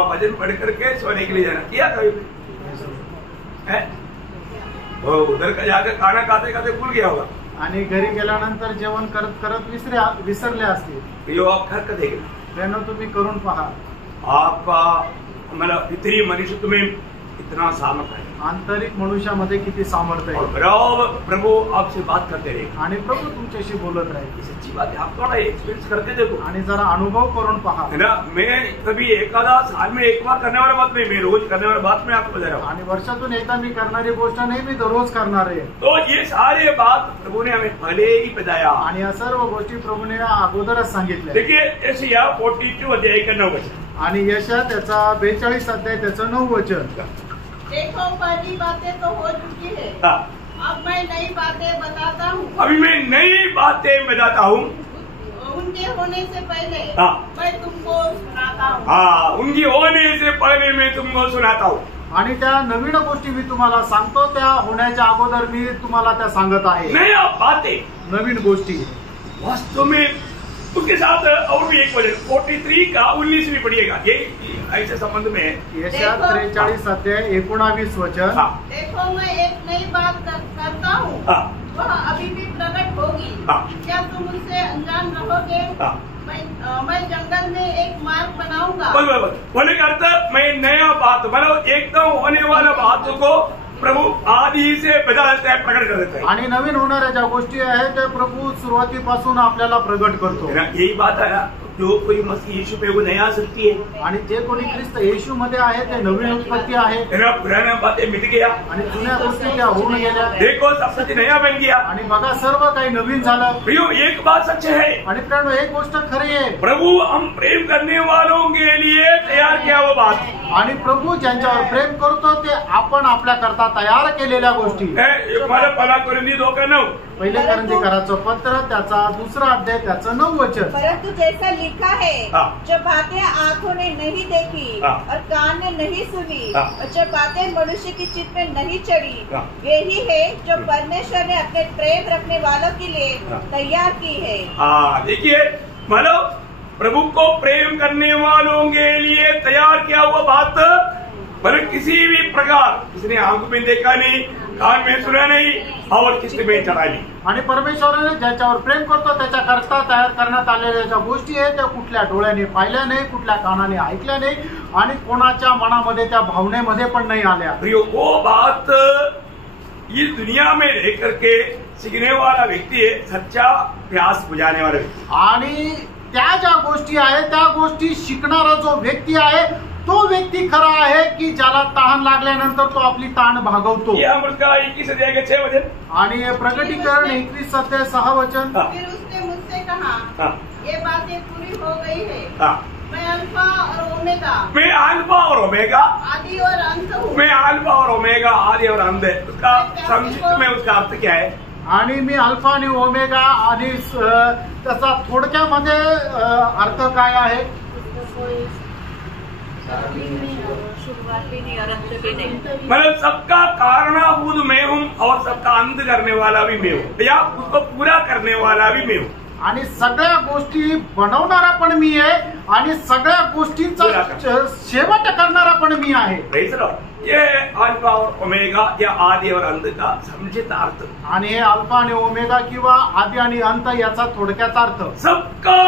भजन पढ़ करके सोने के लिए जाना किया कभी वो उधर का जाकर खाना खाते खाते भूल गया होगा. आणि घरी गेल्यानंतर जेवण करत करत विसरले असतील. यो आप घर का देखें, त्यानं तुम्ही करून पहा. आपका मतलब इतनी मनुष्य में इतना सामर्थ्य है, आंतरिक मनुष्यामध्ये किती सामर्थ्य आहे. और बराबर प्रभु आपसे बात करते रहे. आणि प्रभु तुमच्याशी बोलत राहील. सच्ची बात है. आप थोड़ा एक्सपीरियंस करके देखो आणि जरा अनुभव करून पहा. है ना. मैं कभी एखादा साल में एक बार करने वाला बात नहीं, मैं रोज करने वाला बात मैं आपको बता रहा हूँ. आणि वर्षातून एकदा मी करणारी गोष्ट नाही, मी दररोज करणार आहे. तो ये सारे बात प्रभु ने हमें पहले ही बताया. आणि या सर्व गोष्टी प्रभूने अगोदरच सांगितल्या. देखिए यशाया 42 अध्याय का 9 वचन. आणि यशा त्याचा 42 अध्याय त्याचं 9 वचन. देखो पहली बातें तो हो चुकी है, अब मैं नई बातें बताता हूँ. अभी मैं नई बातें बताता हूँ. उनके होने से पहले मैं तुमको सुनाता हूँ. उनकी होने से पहले मैं तुमको सुनाता हूँ. आणि त्या नवीन गोष्टी मी तुम्हाला सांगतो, त्या होण्याच्या अगोदर मी तुम्हाला त्या सांगत आहे. नया बातें, नवीन गोष्टी. वास्तव में उसके साथ और भी एक वचन 43 का 19 भी पढ़िएगा. ये ऐसे संबंध में है. यशा 43 अध्याय 19 वचन. देखो मैं एक नई बात करता हूँ, वह अभी भी प्रकट होगी. क्या तुम उससे अनजान रहोगे? मैं जंगल में एक मार्ग बनाऊंगा. बोलने का अर्थ, मैं नया बात मतलब एकदम होने वाला बात को प्रभु आधी से बदल देता है, प्रकट कर देता है. आणि नवीन होणाऱ्या ज्या गोष्टी आहेत त्या प्रभू सुरुवातीपासून आपल्याला प्रगट करतो. यही बात है. जो कोई मसीह यीशु पे वो नया सृष्टि है. आणि जे कोणी ख्रिस्त येशू मध्ये आहे ते नवीन उत्पत्ती आहे. पुराना बातें मिट गया आणि जुन्या गोष्टी त्या होऊन गेल्या. देखो सब कुछ नया बन गया. आणि बघा सर्व काही नवीन झालं. प्रियो एक बात सच है. आणि प्रियो एक गोष्ट खरी आहे. प्रभु हम प्रेम करने वालों के लिए तैयार किया वो बात. आणि प्रभू ज्यांच्यावर प्रेम करतो ते आपण आपल्या करता तयार केलेल्या गोष्टी. पहिला कोरिंथी 2:9. पहिले कोरिंथीकराचं पत्र त्याचा 2 अध्याय त्याचं 9 वचन. परंतु जैसा लिखा है, जो बातें आंखों ने नहीं देखी और कान ने नहीं सुनी और जो बातें मनुष्य की चित्त में नहीं चढ़ी, वे ही है जो परमेश्वर ने अपने प्रेम रखने वालों के लिए तैयार की है. देखिए मतलब प्रभु को प्रेम करने वालों के लिए तैयार किया हुआ बात, पर किसी भी प्रकार किसने आंख में देखा नहीं, कान में सुना नाही और किसने में चढा नाही. आणि परमेश्वराने ज्याच्यावर प्रेम करतो त्याच्या करता तयार करण्यात आलेल्या ज्या गोष्टी आहेत त्या कुठल्या डोळ्याने पाहिल्या नाही, कुठल्या कानाने ऐकल्या नाही आणि कोणाच्या मनामध्ये त्या भावनेमध्ये पण नाही आल्या. प्रियो वो बात इस दुनिया में रह करके सीखने वाला व्यक्ति है, सच्चा प्यास बुझाने वाला व्यक्ति. आणि त्या ज्या गोष्टी आहेत त्या गोष्टी शिकणारा जो व्यक्ती आहे तो व्यक्ती खरा आहे की ज्याला तहान लागल्यानंतर तो आपली तहान भागवतो. 21 अध्याय के 6 वचन. आणि प्रकटीकरण 21 अध्याय 6 वचन. फिर उसने मुझसे कहा, ये बातें पूरी हो गई है. मैं अल्फा और ओमेगा, मैं अल्फा और ओमेगा, आदि और अंत हूँ। मैं अल्फा और ओमेगा, आदि और अंत है। उसका संक्षिप्त में उसका अर्थ क्या है? आणि मी अल्फा आणि ओमेगा आणि त्याचा थोडक्यामध्ये अर्थ काय आहे? शुरुआत भी नहीं और अंत भी नहीं। मतलब सबका कारणभूत मैं हूँ और सबका अंत करने वाला भी मैं हूँ, या उसको पूरा करने वाला भी मैं हूँ। आणि सगळ्या गोष्टी बनवणारा पण मी आहे आणि सगळ्या गोष्टींचा शेवट करणारा पण मी आहे। Praise the Lord. ये अल्फा और ओमेगा या आदि और अंत का समझित अर्थ, आणि हे अल्फा आणि ओमेगा किंवा आदि आणि अंत याचा थोडक्यात अर्थ। सबका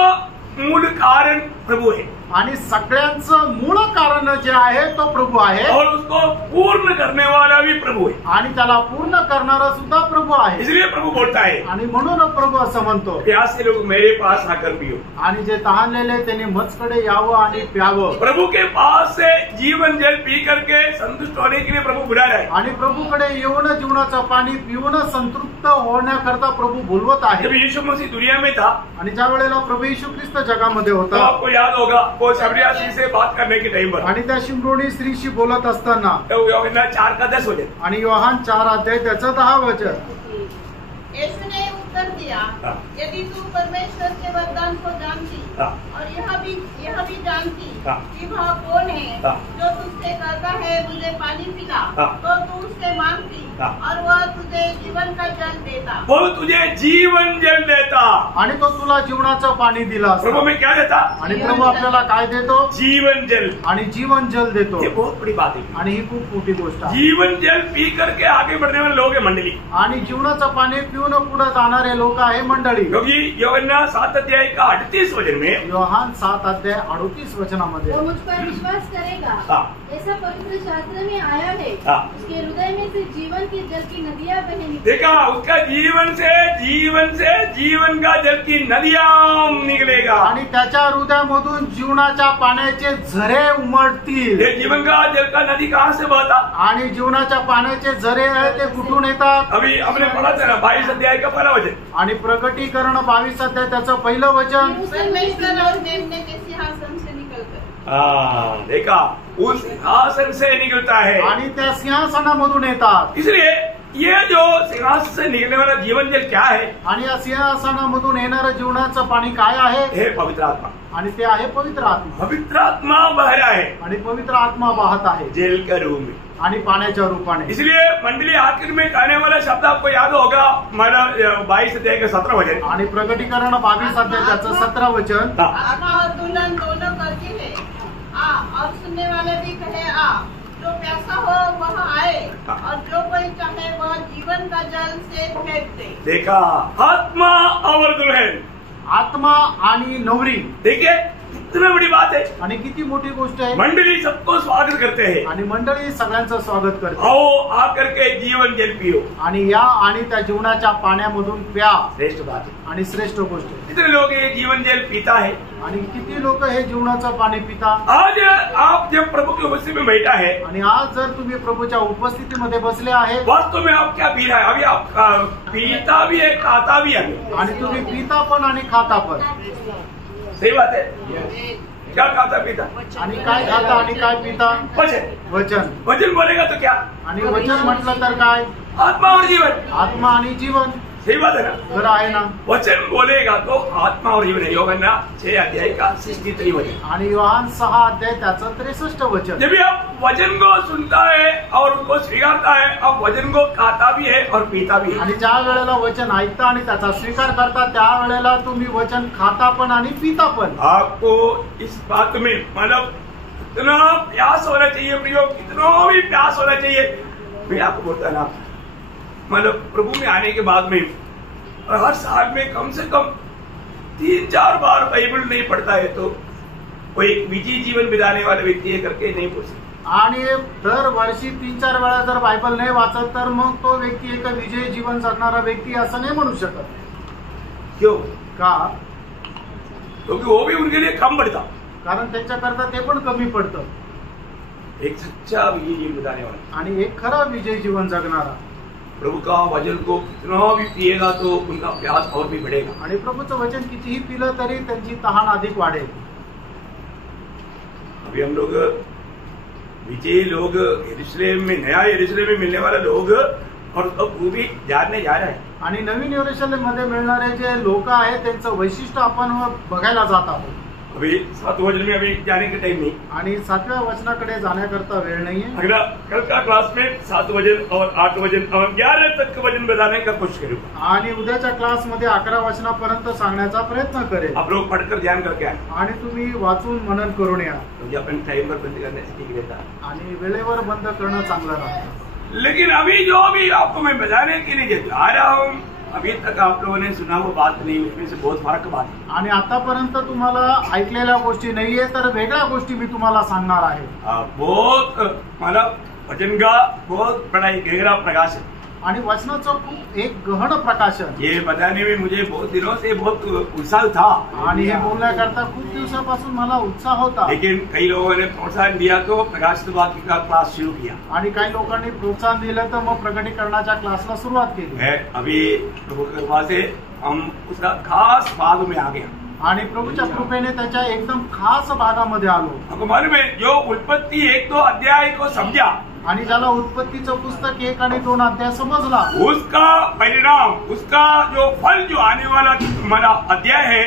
मूल कारण प्रभु है आणि सगळ्यांचं मूळ कारण जे आहे तो प्रभू आहे और उसको पूर्ण करने वाला भी प्रभु है, आणि त्याला पूर्ण करणारा सुद्धा प्रभू आहे। इसलिए प्रभु बोलता है आणि म्हणून प्रभू असं म्हणतो, प्यासे लोग मेरे पास आकर पियो। आणि जे तहानलेले त्यांनी मजकडे यावं आणि प्यावं। प्रभु के पास से जीवन जल पी करके संतुष्ट होने के लिए प्रभु बुला रहा है। आणि प्रभूकडे येऊन जीवनाचं पाणी पिऊन संतृप्त होण्याकरता प्रभू बोलवत आहे। जब यीशु मसीह दुनिया में था आणि ज्या वेळेला प्रभू येशू ख्रिस्त जगामध्ये तो होता, आपको याद होगा वो शबरियासी से बात करने के टाइम पर, आणि त्या शिमरोणी स्त्रीशी बोलत असताना, तो यूहन्ना 4:10 हो जाए, आणि योहान 4 अध्याय त्याचं 10 वचन, यीशु ने उत्तर दिया, यदि तू परमेश्वर के वरदान को जानती और यह भी जानती कि वह कौन है जो तुझसे कहता है मुझे पानी पिला, तो तू उससे मांगती और वह तुझे जीवन का जल देता। वो तुझे जीवन जल देता। आणि तो तुला जीवनाचं पाणी दिला असता। प्रभु में क्या देता? आणि प्रभू आपल्याला काय देतो? जीवन जल। आणि जीवन जल देतो। ये बहुत बड़ी बात है आणि ही खूप मोठी गोष्ट आहे। जीवन जल पी करके आगे बढ़ने वाले लोग है मंडली, आणि जीवनाचं पाणी पिऊन पुढे जाणारे लोक आहे मंडळी। क्योंकि यूहन्ना 7 अध्याय का 38 वचन में, योहान 7 अध्याय 38 वचनामध्ये, वो मुझ पर विश्वास करेगा, ऐसा पवित्र शास्त्र में आया है, उसके हृदय में से जीवन के जल की नदियां बह निकलेंगी। देखा, उसका जीवन से जीवन का जल की नदियां निकलेगा, आणि त्याच्या हृदयामधून जीवनाच्या पाण्याचे झरे उमटतील। ये जीवन का जल का नदी कहाँ से बहता? आणि जीवनाच्या पाण्याचे झरे आहे ते कुठून येतात? अभी हमने पढ़ा था ना 22 अध्याय का पहला वचन, आणि प्रकटीकरण 22 अध्याय त्याचं पहिलं वचन, परमेश्वर और मेमने के सिंहासन से निकलकर। देखा, उस सिंहासन से निकलता है, आणि त्या सिंहासनामधून येतात। इसलिए ये जो सिंहासन से निकलने वाला जीवन जल क्या है? आणि या सिंहासनामधून येणारं जीवनाचं पाणी काय आहे? हे पवित्र आत्मा, आणि ते आहे पवित्र आत्मा। पवित्र आत्मा बह रहा है आणि पवित्र आत्मा वाहत आहे जेल के रूप में, आणि पाण्याच्या रूपाने। इसलिए मंडली आखिर में कहने वाला शब्द आपको याद होगा, हमारा 22 अध्याय का 17 वचन, आणि प्रकटीकरण 22 अध्याय त्याचं 17 वचन, आत्मा और दुल्हन दोनों कहती है आ, और सुनने वाले भी कहे आ, जो प्यासा हो वह आए और जो कोई चाहे वह जीवन का जल से फेंक दे। देखा, आत्मा और दुल्हन, आत्मा आणि नवरी, देखिए कितना बड़ी बात है। आणि किती मोठी गोष्ट आहे। मंडली सबको स्वागत करते हैं, आणि मंडळी सगळ्यांचं स्वागत करते। आओ आकर के जीवन जल पियो, आणि या आणि त्या जीवनाच्या पाण्यामधून प्या। श्रेष्ठ बात है। आणि श्रेष्ठ गोष्ट आहे। कितने लोग ये जीवन जल पीता है? आणि किती लोक हे जीवनाचं पाणी पिता। आज आप जब प्रभु की उपस्थिति में बैठा है, आणि आज जर तुम्ही प्रभूच्या उपस्थितीमध्ये बसले आहे, वास्तव में आप क्या पी रहा है? अभी आप पीता भी है, खाता भी है, आणि तुम्ही पिता पण आणि खाता पण। सही बात है। क्या खाता पीता? आणि काय खाता आणि काय पिता? वचन। वचन। वचन बोलेगा तो क्या? आणि वचन म्हटलं तर काय? आत्मा और जीवन। आत्मा आणि जीवन। सही बात है ना? खरं आहे ना? वचन बोलेगा तो आत्मा और जीवन है। यूहन्ना 6 अध्याय का 63 वचन, आणि योहान 6 अध्याय त्याचं 63 वचन। जब भी आप वचन को सुनता है और उसको स्वीकारता है, आप वचन को खाता भी है और पीता भी है। आणि ज्या वेळेला वचन ऐकता आणि त्याचा स्वीकार करता त्या वेळेला तुम्ही वचन खाता पण आणि पिता पण। आपको इस बात में मतलब इतना प्यास होना चाहिए प्रियो, कितना भी प्यास होना चाहिए। मैं आपको बोलता ना, मतलब प्रभु में आने के बाद में और हर साल में कम से कम 3-4 बार बाइबल नहीं पढ़ता है तो वो एक विजयी जीवन बिताने वाले व्यक्ति है करके नहीं बोल सकते। आणि दरवर्षी 3-4 वेळा जर बायबल नाही वाचत तर मग तो व्यक्ती एक विजयी जीवन जगणारा व्यक्ती असं नाही म्हणू शकत। क्यों? का? क्योंकि वो भी उनके लिए कम पड़ता, कारण त्यांच्याकरता ते पण कमी पडतं। एक सच्चा विजयी जीवन बिताने वाला आणि एक खरा विजयी जीवन जगणारा प्रभु का वचन को कितना भी पिएगा तो उनका प्यास और भी बढ़ेगा। आणि प्रभूचं वचन कितीही पिलं तरी त्यांची तहान अधिक वाढेल। अभी हम लोग विजयी लोग यरूशलेम में, नया यरूशलेम में मिलने वाले लोग और वो भी जानने जा रहे हैं. आणि नवीन यरूशलेम मध्ये मिळणारे जे लोक आहेत त्यांचं वैशिष्ट्य आपण बघायला जात आहोत. अभी 7 वचन में अभी जाने का टाइम नहीं. आणि 7व्या वचनाकडे जाण्याकरता वेळ नाहीये. अगला कल का क्लास में 7 वचन और 8 वचन और 11 तक के वचन बताने का कोशिश करूंगा. आणि उद्याच्या क्लास मध्ये 11 वचनापर्यंत सांगण्याचा प्रयत्न करेल. आप लोग पढ़कर ध्यान करके आए आणि तुम्ही वाचून मनन करून या. म्हणजे आपण टाइम पर बंद करने से ठीक रहता. आणि वेळेवर बंद करणं चांगलं राहतं. लेकिन अभी जो भी आपको मैं बताने के लिए जा रहा हूँ, अभी तक आप लोगों ने सुना वो बात नहीं, उसमें से बहुत फर्क बात है. आणि आतापर्यंत तुम्हाला ऐकलेल्या गोष्टी नाहीये तर वेगळ्या गोष्टी मी तुम्हाला सांगणार आहे. बहुत मतलब वचन का बहुत बड़ा एक गहरा प्रकाश है. आणि वचनाचं खूप एक गहन प्रकाशन. ये बताने में मुझे बहुत दिनों से बहुत उत्साह था. आणि हे बोलण्याकरता खूप दिवसापासून मला उत्साह होता. लेकिन कई लोगों ने प्रोत्साहन दिया तो प्रकाशित वाक्य का क्लास शुरू किया. आणि काही लोकांनी प्रोत्साहन दिलं तर मग प्रकटीकरणाच्या क्लासला सुरुवात केली. अभी प्रभु की कृपा से हम उसका खास भाग में आ गया. आणि प्रभूच्या कृपेने त्याच्या एकदम खास भागामध्ये आलो. आपको मालूम है जो उत्पत्ति 1-2 अध्याय को समझा आणि ज्याला उत्पत्तीचं पुस्तक 1 आणि 2 अध्याय समजला, उसका परिणाम, उसका जो फल जो आने वाला हमारा अध्याय है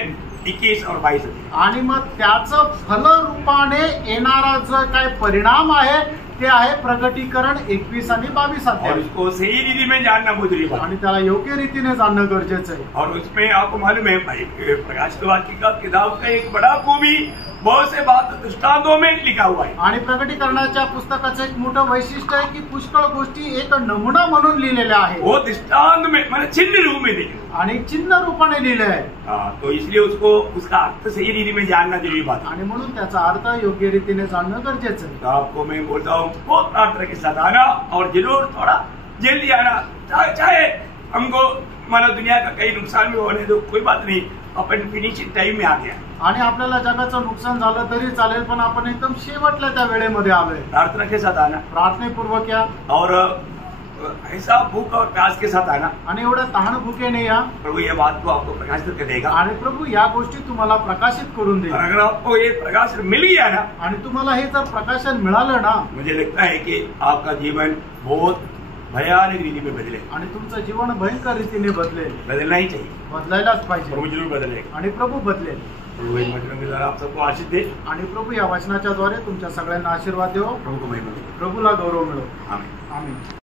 21 और 22 आणि मग त्याचं फलरूपाने येणारा जो काय परिणाम आहे ते आहे प्रकटीकरण 21 आणि 22 और अध्याय. उसको सही रीति में जानना बहुत जरूरी बात. आणि त्याला योग्य रीतीने जाणणं गरजेचं आहे. और उसमें आपको मालूम है प्रकाशित वाक्य का किताब का एक बड़ा खूबी बहुत से बात दृष्टांतों में लिखा हुआ है. आणि प्रकटीकरणाच्या पुस्तकाचं एक मोठं वैशिष्ट्य आहे की पुष्कळ गोष्टी एक नमुना म्हणून लिहिलेल्या आहेत. वो दृष्टांत में मैंने चिन्ह रूप में लिखे आणि चिन्ह रूपाने लिहिले आहे. तो इसलिए उसको उसका अर्थ सही रीति में जानना जरूरी बात. आणि म्हणून त्याचा अर्थ योग्य रीतीने जाणणं गरजेचं आहे. तो आपको मैं बोलता हूँ बहुत प्रार्थना के साथ आना और जरूर थोड़ा जल्दी आना. चाहे हमको माना दुनिया का कई नुकसान भी होने दो, कोई बात नहीं, अपन फिनिशिंग टाइम में आ गया. आणि आपल्याला जगाचं नुकसान झालं तरी चालेल पण आपण एकदम शेवटल्या त्या वेळेमध्ये आलोय. प्रार्थना के साथ आना, प्रार्थनेपूर्वक या और ऐसा भूख और प्यास के साथ आना. आणि एवढ्या तहान भुकेने या. प्रभु ये बात को आपको प्रकाशित करके देगा. आणि प्रभू या गोष्टी तुम्हाला प्रकाशित करून देईल. अगर आपको ये प्रकाश मिल गया ना, आणि तुम्हाला हे जर प्रकाशन मिळालं ना, मुझे लगता है कि आपका जीवन बहुत भयानक रीति में बदले. आणि तुमचं जीवन भयंकर रीतीने बदलेल. बदलना ही चाहिए. बदलायलाच पाहिजे. प्रभु जरूर बदलेगा. आणि प्रभू बदलेल. प्रभु इन वचनों के द्वारा आप सबको आशीष दे. आणि प्रभू या वचनाच्या द्वारे तुमच्या सगळ्यांना आशीर्वाद देवो. प्रभु को महिमा दे. प्रभूला गौरव मिळो. आमीन. आमीन.